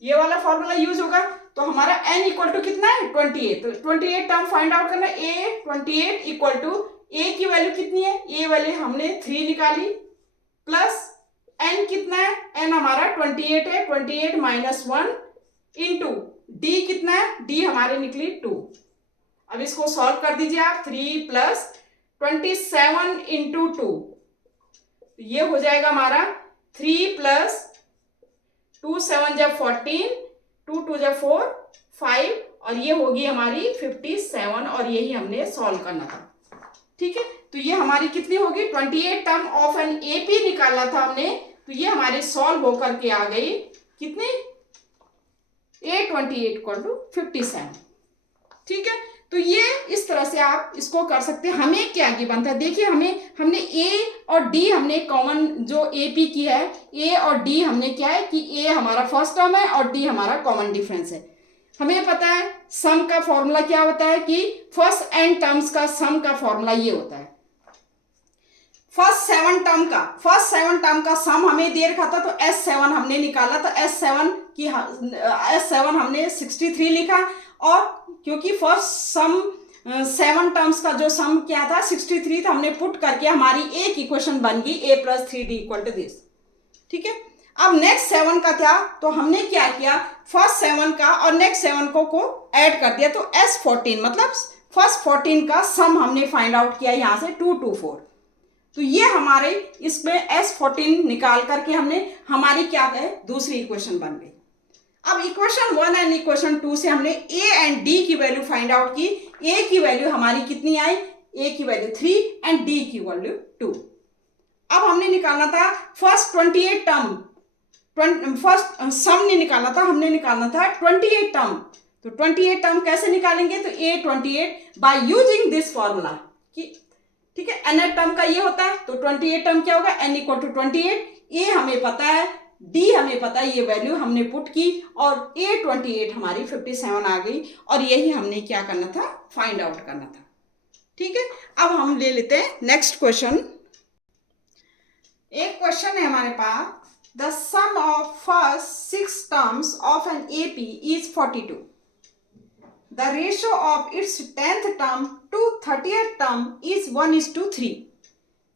ये वाला फॉर्मूला यूज होगा। तो हमारा n इक्वल टू कितना है 28, तो 28 टर्म फाइंड आउट करना है, a28 इक्वल टू a की वैल्यू कितनी है, a वैल्यू हमने 3 निकाली, प्लस n कितना है, n हमारा 28 है, 28 माइनस 1 इंटू d कितना है, d हमारे निकली 2। अब इसको सॉल्व कर दीजिए आप, 3 प्लस 27 इंटू 2, ये हो जाएगा हमारा 3 प्लस 2 7 जब 14, 2 2 जब 4 5, और ये होगी हमारी 57, और यही हमने सॉल्व करना था, ठीक है। तो ये हमारी कितनी होगी, 28 टर्म ऑफ एन एपी निकालना था हमने, तो ये हमारी सॉल्व होकर के आ गई कितनी, a28 इक्वल टू 57, ठीक है। तो ये इस तरह से आप इसको कर सकते हैं। हमें क्या गिवन था, देखिए हमने a और d हमने कॉमन जो AP की है, a और d हमने क्या है कि a हमारा फर्स्ट टर्म है और d हमारा कॉमन डिफरेंस है। हमें पता है सम का फॉर्मूला क्या होता है कि फर्स्ट n टर्म्स का सम का फॉर्मूला ये होता है, फर्स्ट 7 टर्म का सम हमें दे रखा था, तो S7 हमने निकाला, तो S7 हमने 63 लिखा, और क्योंकि फर्स्ट सम 7 टर्म्स का जो सम क्या था 63 था, हमने पुट करके हमारी एक इक्वेशन बन गई a plus 3d equal to this, ठीक है। अब नेक्स्ट 7 का था, तो हमने क्या किया, फर्स्ट 7 का और नेक्स्ट 7 को ऐड कर दिया, तो S14 मतलब फर्स्ट 14 का सम हमने फाइंड आउट किया यहाँ से 2 2 4, तो ये हमारे इसमें S14 निकाल करके हमने हमारी क्या है दूसरी इक्वेशन बन गई। अब इक्वेशन 1 एंड इक्वेशन 2 से हमने a एंड d की वैल्यू फाइंड आउट की, a की वैल्यू हमारी कितनी आई, a की वैल्यू 3 एंड d की वैल्यू 2। अब हमने निकालना था फर्स्ट 28 टर्म, फर्स्ट सम नहीं निकालना था, हमने निकालना था 28 टर्म, तो 28 टर्म कैसे निकालेंगे, तो a28 by using this formula, ठीक है। nth टर्म का ये होता है, तो 28 टर्म क्या होगा, n इक्वल टू 28, a हमें पता है, d हमें पता है, ये वैल्यू हमने पुट की, और a28 हमारी 57 आ गई, और यही हमने क्या करना था, फाइंड आउट करना था, ठीक है। अब हम ले लेते हैं नेक्स्ट क्वेश्चन। एक क्वेश्चन है हमारे पास, the sum of first 6 terms of an AP is 42. The ratio of its 10th term to 30th term is 1:3.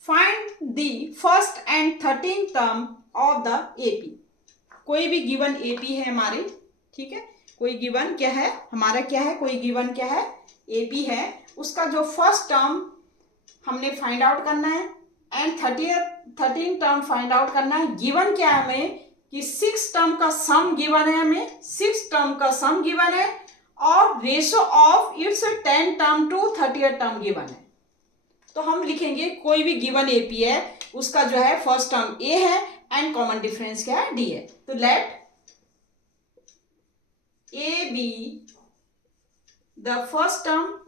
Find the first and 13th term of the AP. कोई भी given AP है हमारे, ठीक है, कोई गिवन क्या है हमारा, क्या है कोई गिवन क्या है AP है, उसका जो फर्स्ट टर्म हमने फाइंड आउट करना है and 13th term find out करना है। गिवन क्या है हमें कि 6 टर्म का सम गिवन है, हमें 6 टर्म का सम गिवन है और ratio of its 10 term to 30 term given है। तो हम लिखेंगे कोई भी गिवन एपी है उसका जो है फर्स्ट टर्म ए है एंड कॉमन डिफरेंस क्या है, डी है। तो let A be the first term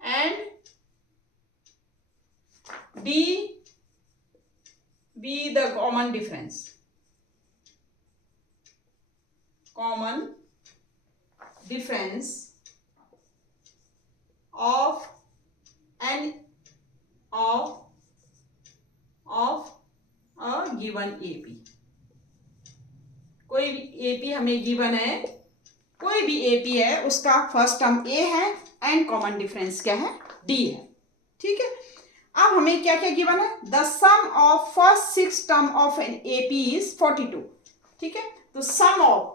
and D be the common difference of an of a given AP। कोई भी AP हमें गिवन है, कोई भी AP है उसका फर्स्ट टर्म A है एंड कॉमन डिफरेंस क्या है, D है। ठीक है, अब हमें क्या क्या गिवन है, the sum of first 6 term of an AP is 42। ठीक है, तो सम ऑफ,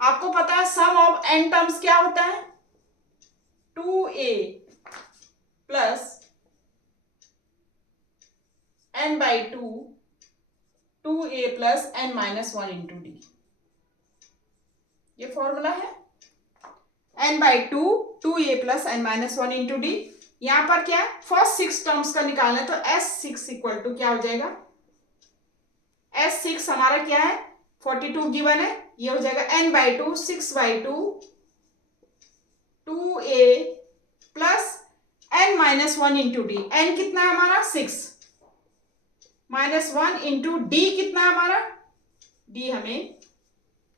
आपको पता है सम ऑफ n टर्म्स क्या होता है, 2a plus n by 2 2a plus n minus 1 into d, ये फॉर्मूला है। n by 2 2a plus n minus 1 into D. यहां पर क्या है, फर्स्ट 6 टर्म्स का निकालना है, तो S6 इक्वल टू क्या हो जाएगा, S6 हमारा क्या है 42 गिवन है, ये हो जाएगा n by 2 6 by 2 2a plus n minus 1 into D. n कितना है हमारा 6 माइनस 1 इंटू डी कितना है हमारा, डी हमें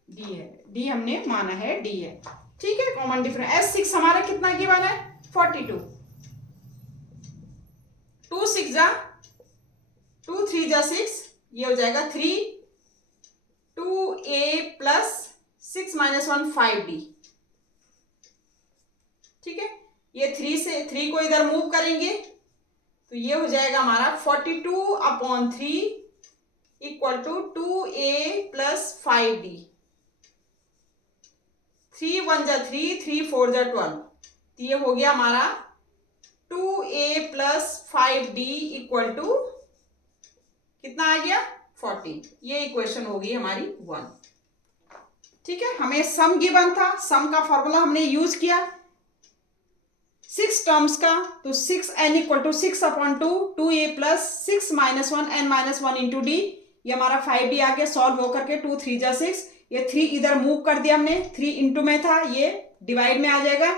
डी है, डी हमने माना है डी है। ठीक है, कॉमन डिफरेंस S6 हमारा कितना गिवन है 42, 2 6 जा 2 3 जा 6, ये हो जाएगा 3 2a प्लस 6 माइनस 1 5d। ठीक है, ये 3 से 3 को इधर मूव करेंगे तो ये हो जाएगा हमारा 42/3 equal to 2a plus 5d। 3 1 जा 3 3 4 जा 12, तो ये हो गया हमारा 2a plus 5d equal to कितना आ गया 40। ये इक्वेशन होगी हमारी 1। ठीक है, हमें सम गिवन था, सम का फॉर्मूला हमने यूज किया 6 टर्म्स का, तो 6n equal to 6/2 2a plus 6 minus 1 n minus 1 into d. ये हमारा 5d आ गया, सॉल्व होकर के 2 3 जा 6, ये 3 इधर मूव कर दिया हमने, 3 इंटू में था, ये डिवाइड में आ जाएगा,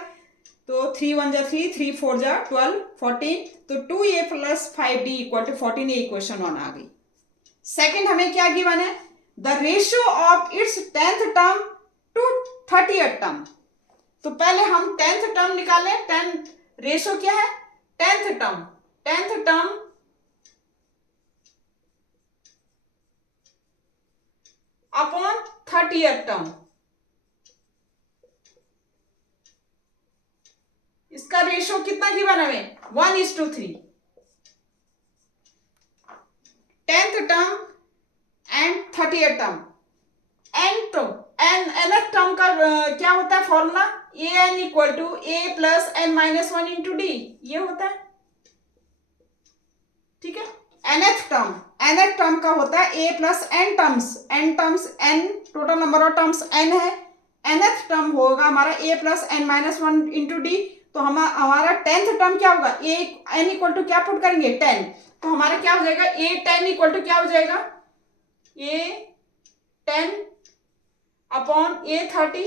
तो 3 1 जा 3 3 4 जा 12 14, तो 2a plus 5d equal to 14। ये इक्वेशन 1 आ गई। सेकेंड हमें क्या गिवन है, the ratio of its 10th term to 30th term. तो पहले हम 10th टर्म निकालें, 10 रेशियो क्या है 10th term upon 30th term. इसका रेशियो कितना गिवन है हमें 1:3। 10th term and 30th term, nth term का क्या होता है formula, an equal to a plus n minus 1 into d, ये होता है। ठीक है, nth टर्म का होता है a plus n terms n, total number of terms n है, nth टर्म होगा हमारा a plus n minus 1 into d. तो हमारा 10th टर्म क्या होगा, n इक्वल टू क्या पुट करेंगे 10, तो हमारा क्या हो जाएगा a10 इक्वल टू क्या हो जाएगा a10 अपॉन a30,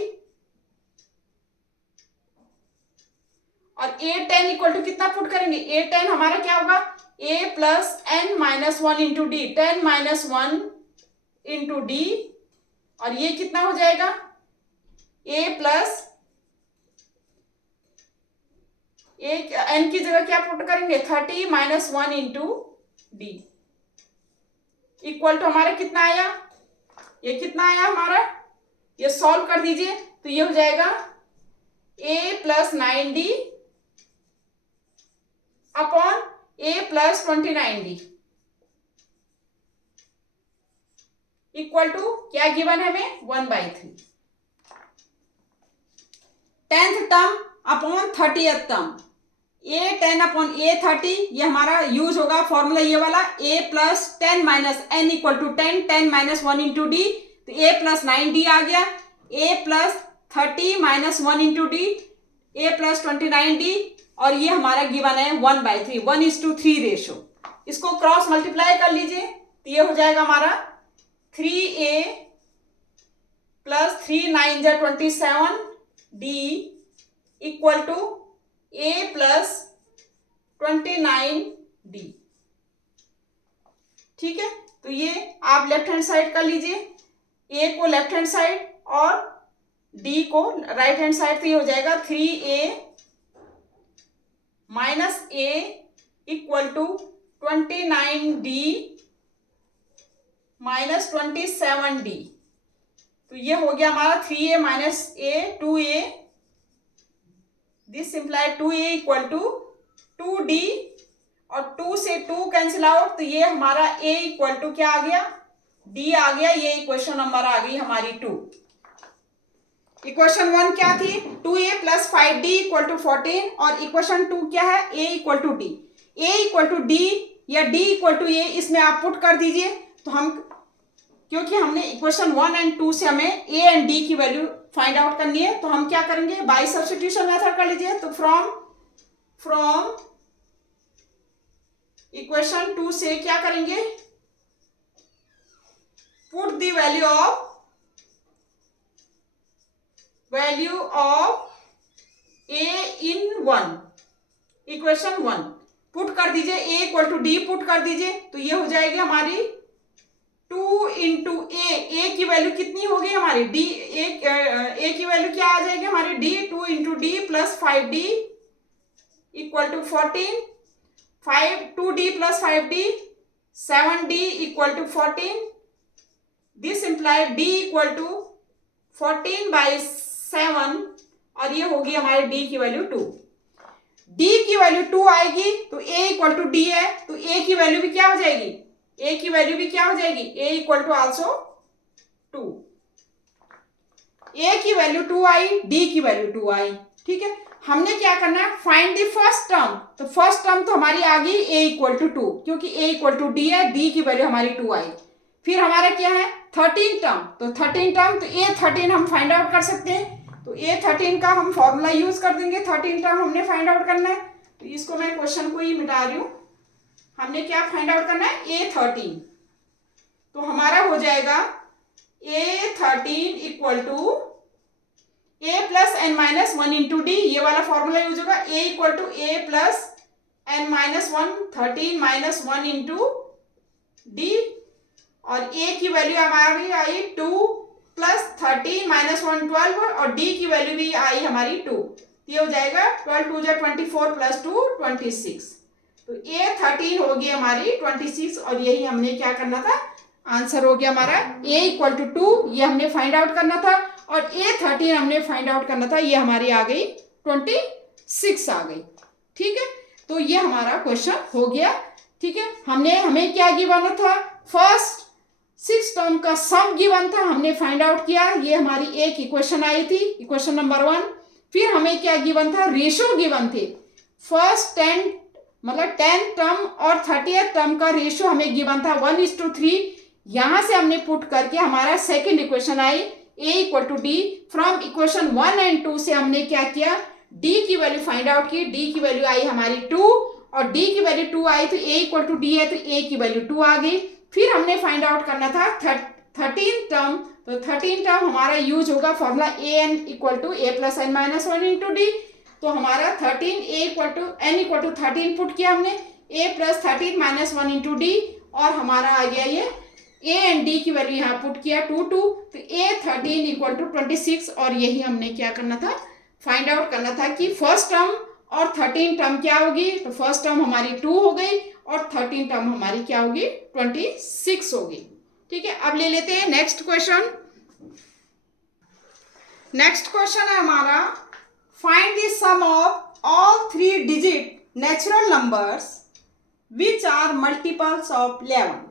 और a10 इक्वल टू कितना पुट करेंगे, a10 हमारा क्या होगा a plus n minus 1 into D, 10 minus 1 into d, और ये कितना हो जाएगा a प्लस n की जगह क्या पुट करेंगे 30 minus 1 into d equal to हमारा कितना आया, ये कितना आया हमारा, ये सॉल्व कर दीजिए, तो ये हो जाएगा a plus 9d upon a plus 29d equal to क्या गिवन है हमें 1/3। 10th term upon 30th term, A10/A30, ये हमारा यूज होगा फॉर्मूला ये वाला, A plus 10 minus n equal to 10, 10 minus 1 into d, तो A प्लस 9D आ गया। A plus 30 minus 1 into d, A plus 29D, और ये हमारा गिवन है 1/3, 1:3 रेशो। इसको क्रॉस मल्टीप्लाई कर लीजिए, तो ये हो जाएगा हमारा 3A प्लस 3 9 जा 27D equal to A plus 29D। ठीक है, तो ये आप लेफ्ट हैंड साइड कर लीजिए, A को लेफ्ट हैंड साइड और D को राइट हैंड साइड, तो ये हो जाएगा 3A minus A equal to 29D minus 27D। तो ये हो गया हमारा 3A minus A 2A, this imply 2A equal to 2D, और 2 से 2 कैंसिल आउट, तो ये हमारा A इक्वल टू क्या आ गया, D आ गया। ये इक्वेशन नंबर आ गई हमारी 2। इक्वेशन 1 क्या थी, 2A plus 5D equal to 14, और इक्वेशन 2 क्या है, A equal to D। A equal to D या D इक्वल टू A, इसमें आप पुट कर दीजिए। तो हम, क्योंकि हमने इक्वेशन 1 एंड 2 से हमें A एंड D की वैल्यू फाइंड आउट करनी है, तो हम क्या करेंगे, बाय सब्स्टिट्यूशन मेथड कर लीजिए। तो फ्रॉम इक्वेशन 2 से क्या करेंगे, put the value of A in 1, equation 1 put कर दीजिए, A equal to D put कर दीजिए, तो ये हो जाएगी हमारी 2 इंटू A की वैल्यू कितनी होगी हमारी, D A की वैल्यू क्या आ जाएगी हमारी, D, 2 into D plus 5D equal to 14, 2D plus 5D 7D equal to 14, this imply D equal to 14/7, और ये होगी हमारे D की वैल्यू 2। D की वैल्यू 2 आएगी, तो A इक्वल टू D है, तो A की वैल्यू भी क्या हो जाएगी, A की वैल्यू भी क्या हो जाएगी, A equal to also 2। A की वैल्यू 2 आई, D की वैल्यू 2 आई। ठीक है, हमने क्या करना है, फाइंड द फर्स्ट टर्म। तो फर्स्ट टर्म तो हमारी आ गई A इक्वल टू 2, क्योंकि A इक्वल टू D है, D की वैल्यू हमारी 2 आई। फिर हमारा क्या है 13 टर्म, तो 13 टर्म, तो A13 हम फाइंड आउट कर सकते हैं। तो A13 का हम फॉर्मूला यूज कर देंगे, 13 टर्म हमने फाइंड आउट करना है। तो इसको मैं क्वेश्चन को ही मिटा रही हूँ। हमने क्या फाइंड आउट करना है, A13, तो हमारा हो जाएगा A13 equal to A plus n minus 1 into d, ये वाला फॉर्मूला यूज होगा। A equal to A plus n minus 1, 13 minus 1 into d, और A की वैल्यू हमारी आई 2 प्लस 13 माइनस 1 12, और D की वैल्यू भी आई हमारी 2, ये हो जाएगा 12 2 24 प्लस 2 26। तो A13 होगी हमारी 26, और यही हमने क्या करना था, आंसर हो गया हमारा A इक्वल टू 2, ये हमने फाइंड आउट करना था, और A13 हमने फाइंड आउट करना था, ये हमारी आ गई 26 आ गई। ठीक है, तो ये हमारा क्वेश्चन हो गया। ठीक है, हमें क्या गिवन था, फर्स्ट 6 टर्म का सम गिवन था, हमने फाइंड आउट किया, ये हमारी एक इक्वेशन आई थी, इक्वेशन नंबर 1। फिर हमें क्या गिवन था, रेशो गिवन थे, फर्स्ट 10 टर्म और 30th टर्म का रेशो हमें गिवन था 1:3। यहां से हमने पुट करके हमारा सेकेंड इक्वेशन आई A equal to D। From equation 1 and 2 से हमने क्या किया, D की वैल्यू फाइंड आउट की, D की वैल्यू आई हमारी 2, और D की वैल्यू 2 आई, तो A इक्वल टू D है, तो A की वैल्यू 2 आ गई। फिर हमने फाइंड आउट करना था 13 टर्म, तो 13 टर्म हमारा यूज होगा formula AN equal to A plus n minus 1 into d. तो हमारा 13 A equal to N equal to 13 put किया हमने, A plus 13 minus 1 into d, और हमारा आ गया ये A एंड D की वैल्यू यहाँ पुट किया 2 2, तो A13 इक्वल टू 26, और यही हमने क्या करना था, फाइंड आउट करना था कि फर्स्ट टर्म और 13 टर्म क्या होगी। तो फर्स्ट टर्म हमारी 2 हो गई, और 13 टर्म हमारी क्या होगी, 26 होगी। ठीक है, अब ले लेते हैं नेक्स्ट क्वेश्चन। नेक्स्ट क्वेश्चन है हमारा, find the sum of all 3 digit natural numbers which are multiples of 11।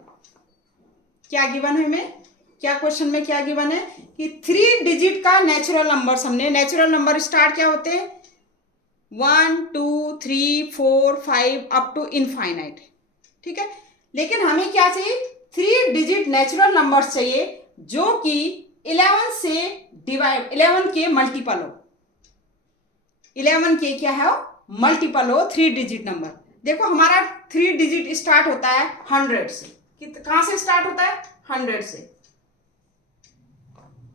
क्या गिवन है हमें, क्या क्वेश्चन में क्या गिवन है कि 3 डिजिट का नेचुरल नंबर्स, हमने नेचुरल नंबर स्टार्ट क्या होते हैं 1 2 3 4 5 अप टू इनफाइनाइट, ठीक है। लेकिन हमें क्या चाहिए, 3 डिजिट नेचुरल नंबर्स चाहिए जो कि 11 से डिवाइड, 11 के मल्टीपल हो, 11 के क्या है, मल्टीपल हो 3 डिजिट नंबर। देखो हमारा 3 डिजिट स्टार्ट होता है 100 से, कहां से स्टार्ट होता है, 100 से,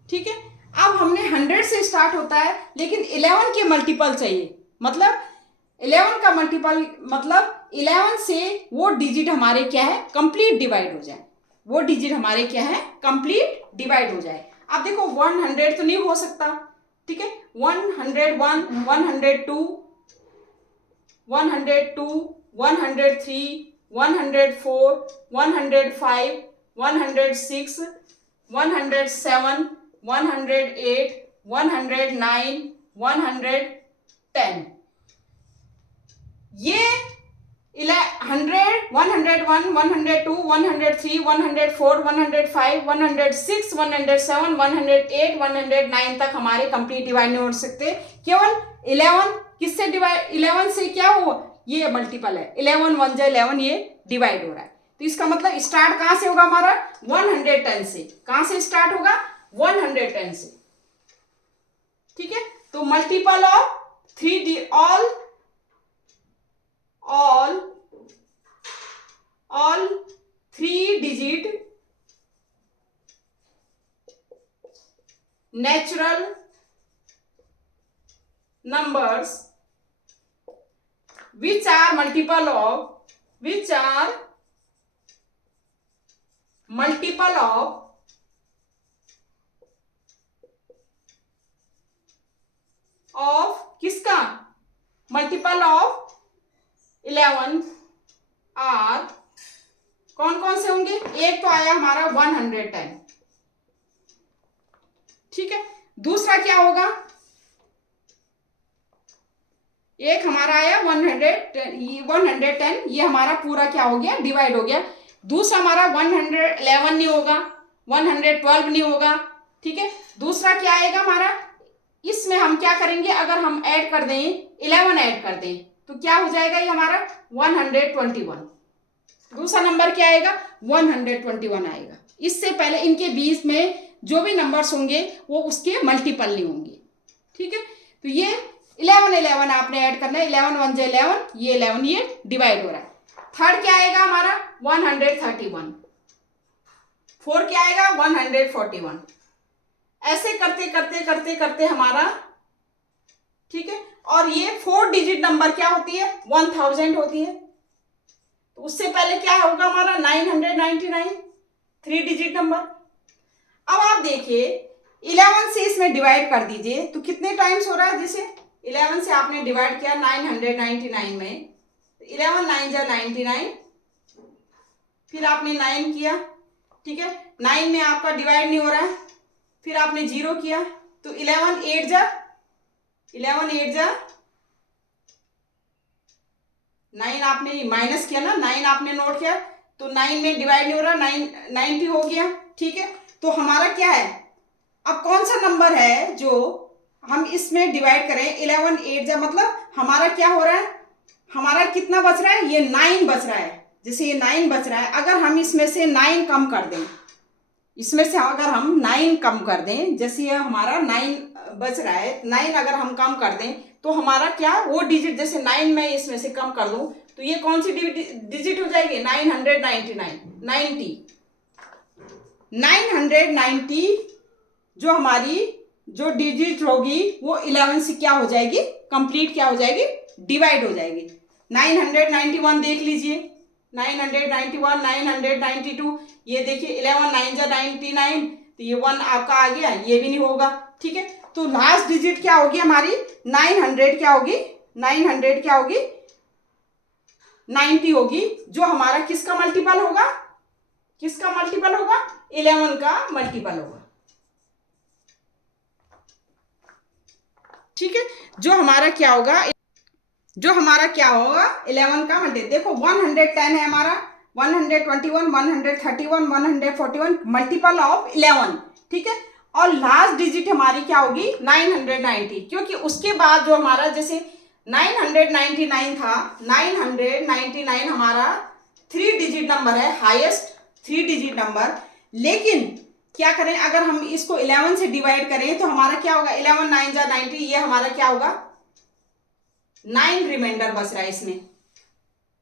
ठीक है। अब हमने 100 से स्टार्ट होता है, लेकिन 11 के मल्टीपल चाहिए, मतलब 11 का मल्टीपल, मतलब 11 से वो डिजिट हमारे क्या है, कंप्लीट डिवाइड हो जाए, वो डिजिट हमारे क्या है, कंप्लीट डिवाइड हो जाए। अब देखो 100 तो नहीं हो सकता, ठीक है, 101 102 102 103 104 105 106 107 108 109 110, ये 100 101 102 103 104 105 106 107 108 109 तक हमारे कंप्लीट डिवाइड नहीं हो सकते। केवल 11 किससे डिवाइड, 11 से क्या हो, ये मल्टीपल है, 11 1 जा 11, ये डिवाइड हो रहा है। तो इसका मतलब स्टार्ट कहां से होगा हमारा, 110 से। कहां से स्टार्ट होगा, 110 से, ठीक है। तो multiple of 3 all 3 digit natural numbers which are multiple of किसका, मल्टीपल ऑफ 11 आर, कौन कौन से होंगे, एक तो आया हमारा 110, ठीक है। दूसरा क्या होगा, एक हमारा आया 110, ये हमारा पूरा क्या हो गया, डिवाइड हो गया। दूसरा हमारा 111 नहीं होगा, 112 नहीं होगा, ठीक है। दूसरा क्या आएगा हमारा, इसमें हम क्या करेंगे, अगर हम ऐड कर दें, 11 ऐड कर दें, तो क्या हो जाएगा, ये हमारा 121। दूसरा नंबर क्या आएगा, 121 आएगा। इससे पहले इनके बीच में जो भी नंबर्स होंगे वो उसके मल्टीपल नहीं होंगे, ठीक है। तो ये 11 आपने ऐड करना है, 11 1 जा 11, ये 11 ये डिवाइड हो रहा है। थर्ड क्या आएगा हमारा, 131, फोर क्या आएगा, 141। ऐसे करते करते करते करते हमारा, ठीक है। और ये 4 डिजिट नंबर क्या होती है, 1000 होती है। तो उससे पहले क्या होगा हमारा, 999, 3 डिजिट नंबर। अब आप देखिए 11 से इसमें डिवाइड कर दीजिए, तो कितने टाइम्स हो रहा है, जैसे 11 से आपने डिवाइड किया 999 में, 11 9 जा 99, फिर आपने 9 किया, ठीक है, 9 में आपका डिवाइड नहीं हो रहा है, फिर आपने 0 किया, तो 11 8 जा 9, आपने माइनस किया ना, 9 आपने नोट किया, तो 9 में डिवाइड नहीं हो रहा, 90 हो गया, ठीक है। तो हमारा क्या है, अब कौन सा नंबर है जो हम इसमें डिवाइड करें, 11 8 जा, मतलब हमारा क्या हो रहा है, हमारा कितना बच रहा है, ये 9 बच रहा है। जैसे ये 9 बच रहा है, अगर हम इसमें से 9 कम कर दें, इसमें से अगर हम 9 कम कर दें, जैसे ये हमारा 9 बच रहा है, 9 अगर हम कम कर दें, तो हमारा क्या, वो डिजिट, जैसे 9 में इसमें से कम कर दूं, तो ये कौन सी डिजिट हो जाएगी, 999, 990 जो हमारी जो डिजिट होगी वो 11 से क्या हो जाएगी, कंप्लीट क्या हो जाएगी, डिवाइड हो जाएगी। 991 देख लीजिए, 991 992, ये देखिए 11 9 जा 99, तो ये 1 आपका आ गया, ये भी नहीं होगा, ठीक है। तो लास्ट डिजिट क्या होगी हमारी, 900 क्या होगी, 900 क्या होगी, 90 होगी, जो हमारा किसका मल्टीपल होगा, किसका मल्टीपल होगा, 11 का मल्टीपल होगा, ठीक है। जो हमारा क्या होगा, 11 का मल्टीपल, देखो 110 है हमारा, 121 131 141 मल्टीपल ऑफ 11, ठीक है। और लास्ट डिजिट हमारी क्या होगी, 990, क्योंकि उसके बाद जो हमारा, जैसे 999 था, 999 हमारा 3 डिजिट नंबर है, हाईएस्ट 3 डिजिट नंबर। लेकिन क्या करें, अगर हम इसको 11 से डिवाइड करें तो हमारा क्या होगा, 11 9 जा 90, ये हमारा क्या होगा, 9 रिमाइंडर बच रहा है इसमें।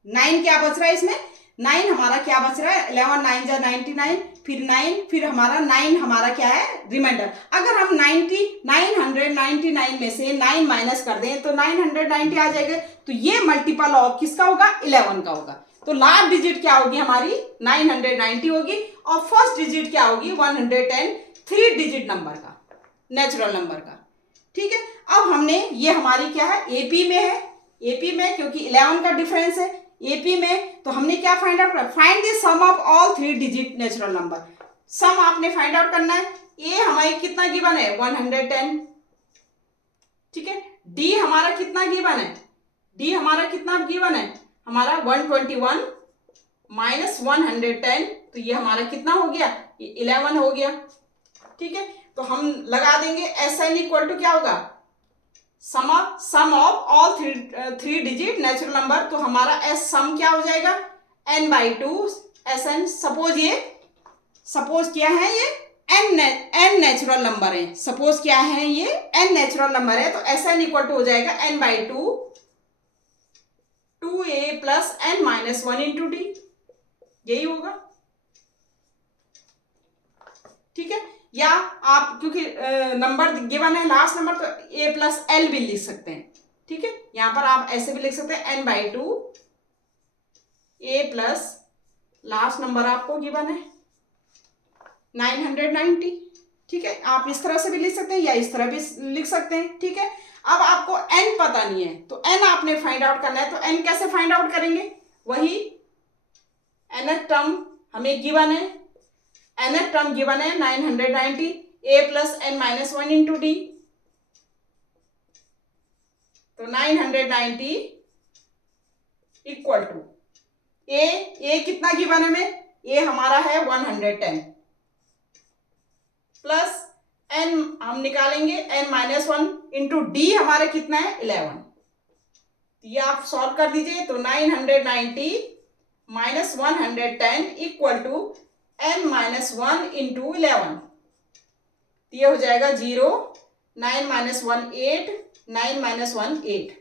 9 क्या बच रहा है इसमें, 9 हमारा क्या बच रहा है, 11 9 जा 99, फिर 9, फिर हमारा 9 हमारा क्या है रिमाइंडर। अगर हम 999 में से 9 माइनस कर दें तो 990 आ जाएगा। तो ये मल्टीपल ऑफ किसका होगा, 11 का होगा। तो लास्ट डिजिट क्या होगी हमारी, 990 होगी, और फर्स्ट डिजिट क्या होगी, 110, 3 डिजिट नंबर का, नेचुरल नंबर का। ठीक है, अब हमने ये हमारी क्या है, एपी में है, एपी में क्योंकि 11 का डिफरेंस है एपी में, तो हमने क्या फाइंड आउट करना, find the sum of all 3 digit natural number. Sum आपने फाइंड आउट करना है। ए हमारे कितना गिवन है, 110। ठीक है, डी हमारा कितना गिवन है, डी हमारा कितना गिवन है, हमारा 121 माइनस 110, तो ये हमारा कितना हो गया, ये 11 हो गया। ठीक है, तो हम लगा देंगे एस एन इक्वल टू क्या होगा, sum of all 3 digit natural number. तो हमारा एस सम क्या हो जाएगा, n/2 एस एन। सपोज क्या है, ये n नेचुरल नंबर है, सपोज क्या है, ये n नेचुरल नंबर है, तो एस एन इक्वल टू हो जाएगा n/2 2a plus n-1 into D, यही होगा। ठीक है, या आप क्योंकि नंबर गिवन है लास्ट नंबर, तो a प्लस एल भी लिख सकते हैं। ठीक है, यहां पर आप ऐसे भी लिख सकते हैं n/2 a plus last number आपको गिवन है 990। ठीक है, आप इस तरह से भी लिख सकते हैं या इस तरह भी लिख सकते हैं। ठीक है, अब आपको n पता नहीं है तो n आपने फाइंड आउट करना है, तो n कैसे फाइंड आउट करेंगे, वही nth टर्म हमें गिवन है, nth टर्म गिवन है 990, a plus n-1 into d. तो 990 इक्वल टू a कितना गिवन है हमें, a हमारा है 110 प्लस n हम निकालेंगे n-1 इंटू डी हमारा कितना है 11। ये आप सॉल्व कर दीजिए, तो 990 minus 110 equal to n-1 into 11। ये हो जाएगा 0, 9-1 8, 9-1 8,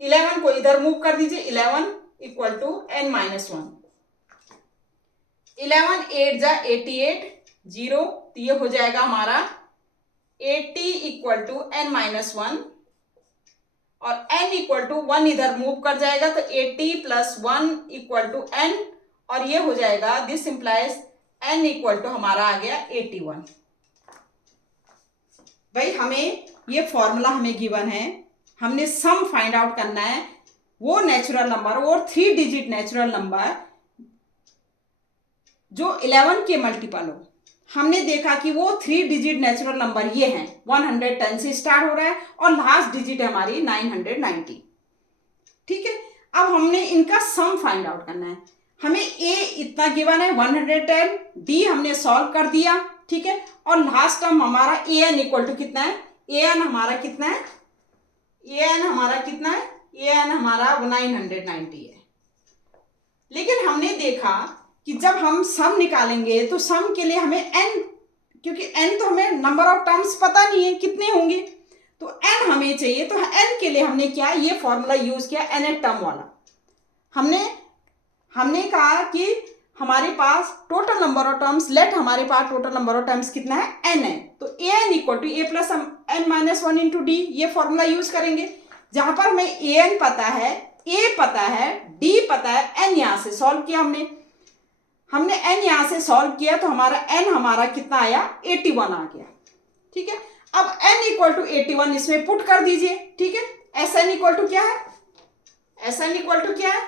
11 को इधर मूव कर दीजिए, 11 इक्वल टू n-1, 11 8 जा 88, 0, तो ये हो जाएगा हमारा 80 इक्वल टू n-1, और n इक्वल टू 1 इधर मूव कर जाएगा, तो 80 प्लस 1 इक्वल टू n, और ये हो जाएगा, this implies n equal to हमारा आ गया 81। भाई हमें ये फॉर्मूला हमें गिवन है, हमने सम फाइंड आउट करना है, वो नेचुरल नंबर और 3 डिजिट नेचुरल नंबर जो 11 के मल्टीपल हो। हमने देखा कि वो 3 डिजिट नेचुरल नंबर ये हैं, 110 से स्टार्ट हो रहा है और लास्ट डिजिट है हमारी 990। ठीक है, अब हमने इनका सम फाइंड आउट करना है। हमें a इतना गिवन है 110, d हमने सॉल्व कर दिया। ठीक है, और लास्ट टर्म हमारा an इक्वल टू कितना है, an हमारा कितना है, an हमारा कितना है, an हमारा 990 है। लेकिन हमने देखा कि जब हम सम निकालेंगे तो सम के लिए हमें n, क्योंकि n तो हमें नंबर ऑफ टर्म्स पता नहीं है कितने होंगे, तो n हमें चाहिए। तो n के लिए हमने क्या, ये फॉर्मूला यूज किया nth टर्म वाला। हमने कहा कि हमारे पास total number of terms, let हमारे पास टोटल नंबर ऑफ टर्म्स कितना है, n है, तो an equal to a plus n-1 into d, ये फॉर्मूला यूज करेंगे। जहां पर हमें an पता है, a पता है, d पता है, n यहां से सॉल्व किया हमने n यहां से सॉल्व किया, तो हमारा n हमारा कितना आया, 81 आ गया। ठीक है, अब n इक्वल टू 81 इसमें पुट कर दीजिए। ठीक है, एस एन इक्वल टू क्या है, एस एन इक्वल टू क्या है,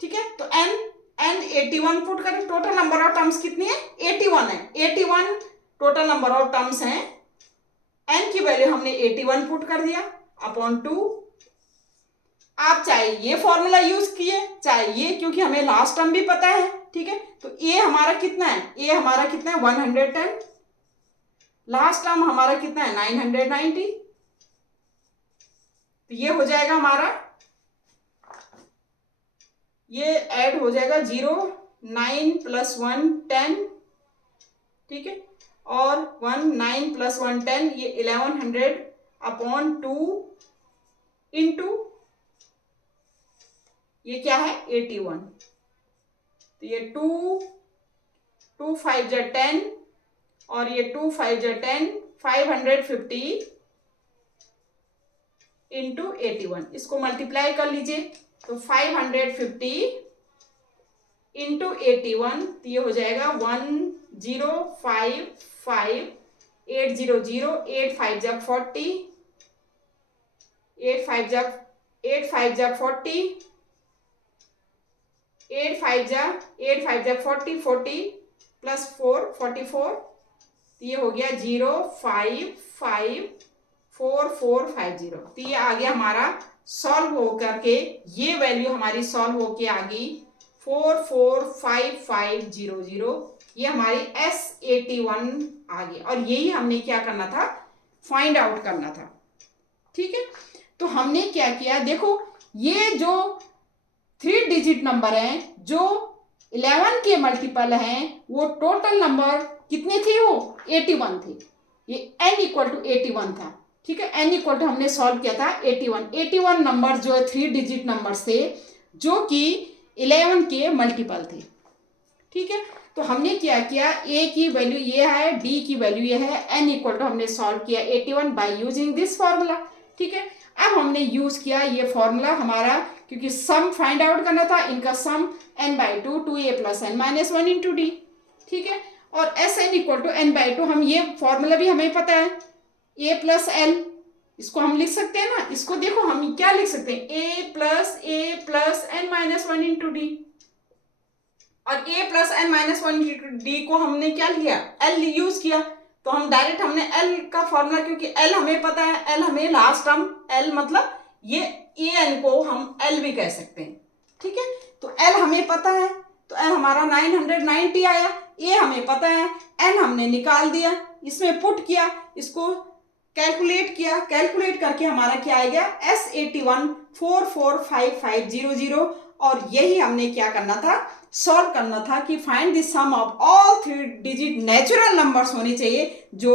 ठीक है, तो n 81 पुट करें, टोटल नंबर ऑफ टर्म्स कितनी है, 81 है, 81 टोटल नंबर ऑफ टर्म्स हैं, n की वैल्यू हमने 81 पुट कर दिया अपॉन 2। आप चाहे ये फॉर्मूला यूज किए चाहे ये, क्योंकि हमें लास्ट टर्म भी पता है। ठीक है, तो a हमारा कितना है, a हमारा कितना है 110, लास्ट टर्म हमारा कितना है 990, तो ये हो जाएगा हमारा, ये ऐड हो जाएगा 0, 9 + 1 10, ठीक है, और 1 9 + 1 10, ये 1100/2 इंटू ये क्या है 81। तो ये 2 5 जा 10 और ये 2 5 जा 10, 550 इंटू 81, इसको मल्टीप्लाई कर लीजिए। तो 550 इंटू 81, तो ये हो जाएगा 1055800, 8 5 जा 40, 8 5 जा 40, 8 5 जा 40, 40 + 4 44, तो ये हो गया 0554450। तो ये आ गया हमारा सॉल्व हो करके, ये वैल्यू हमारी सॉल्व होके आ गई 445500, ये हमारी S81 आ गई। और यही हमने क्या करना था, फाइंड आउट करना था, ठीक है। तो हमने क्या किया, देखो ये जो 3 डिजिट नंबर हैं, जो 11 के मल्टीपल हैं, वो टोटल नंबर कितने थे, वो 81 थे। ये n = 81 था, ठीक है। n = हमने सॉल्व किया था 81 नंबर जो है 3 डिजिट नंबर से, जो कि 11 के मल्टीपल थे, ठीक है। तो हमने क्या किया, a की वैल्यू ये है, d की वैल्यू ये है, n = हमने सॉल्व किया 81 बाय यूजिंग दिस फॉर्मूला, ठीक है। अब हमने यूज किया ये फॉर्मूला हमारा, क्योंकि सम फाइंड आउट करना था, इनका सम n/2 2a + n - 1 × d, ठीक है। और Sn = n/2, हम ये फॉर्मूला भी हमें पता है, a + l, इसको हम लिख सकते हैं ना, इसको देखो हम क्या लिख सकते हैं, a + n - 1 × d, और a + n - 1 × d को हमने क्या लिया, l यूज किया। तो हम डायरेक्ट हमने l का फॉर्मूला, क्योंकि l हमें पता है, l हमें लास्ट टर्म, l मतलब ये an को हम l भी कह सकते हैं, ठीक है। तो l हमें पता है, तो l हमारा 990 आया, a हमें पता है, n हमने निकाल दिया, इसमें पुट किया, इसको कैलकुलेट किया, कैलकुलेट करके हमारा क्या आएगा, S81 445500। और यही हमने क्या करना था, सॉल्व करना था कि find the sum of all 3 digit natural numbers होने चाहिए जो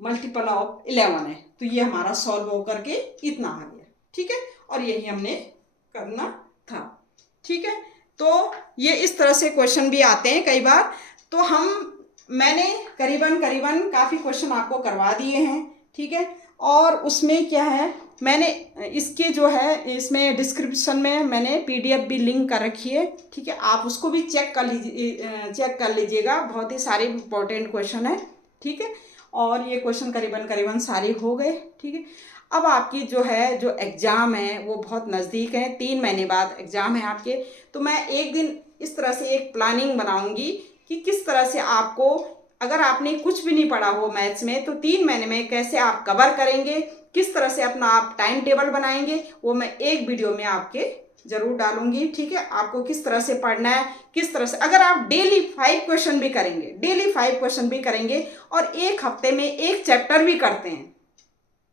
मल्टीपल ऑफ 11 है। तो ये हमारा सॉल्व होकर के इतना आ गया, ठीक है। और यही हमने करना था, ठीक है। तो ये इस तरह से क्वेश्चन भी आते हैं कई बार। तो मैंने करीबन काफ़ी क्वेश्चन आपको करवा दिए हैं, ठीक है। और उसमें क्या है, मैंने इसके जो है, इसमें डिस्क्रिप्शन में मैंने PDF भी लिंक कर रखी है, ठीक है। आप उसको भी चेक कर लीजिएगा, बहुत ही सारे इंपॉर्टेंट क्वेश्चन है, ठीक है। और ये क्वेश्चन करीबन सारे हो गए, ठीक है। अब आपकी जो एग्ज़ाम है वो बहुत नज़दीक है, 3 महीने बाद एग्ज़ाम है आपके। तो मैं एक दिन इस तरह से एक प्लानिंग बनाऊंगी कि किस तरह से आपको, अगर आपने कुछ भी नहीं पढ़ा हो मैथ्स में, तो 3 महीने में कैसे आप कवर करेंगे, किस तरह से अपना आप टाइम टेबल बनाएंगे, वो मैं एक वीडियो में आपके ज़रूर डालूंगी, ठीक है। आपको किस तरह से पढ़ना है, किस तरह से, अगर आप डेली 5 क्वेश्चन भी करेंगे और एक हफ्ते में एक चैप्टर भी करते हैं,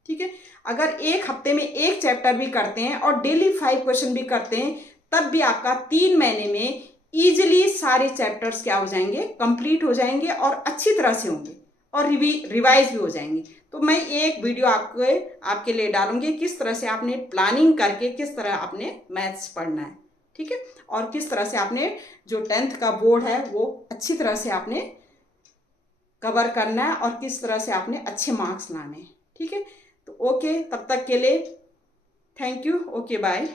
ठीक है। अगर एक हफ्ते में एक चैप्टर भी करते हैं और डेली 5 क्वेश्चन भी करते हैं, तब भी आपका 3 महीने में ईजिली सारे चैप्टर्स क्या हो जाएंगे, कंप्लीट हो जाएंगे और अच्छी तरह से होंगे और रिवाइज भी हो जाएंगे। तो मैं एक वीडियो आपके लिए डालूंगी, किस तरह से आपने प्लानिंग करके किस तरह आपने मैथ्स पढ़ना है, ठीक है। और किस तरह से आपने जो 10th का बोर्ड है वो अच्छी तरह से आपने कवर करना है और किस तरह से आपने अच्छे मार्क्स लाने हैं, ठीक है। तो ओके, तब तक के लिए थैंक यू, ओके बाय।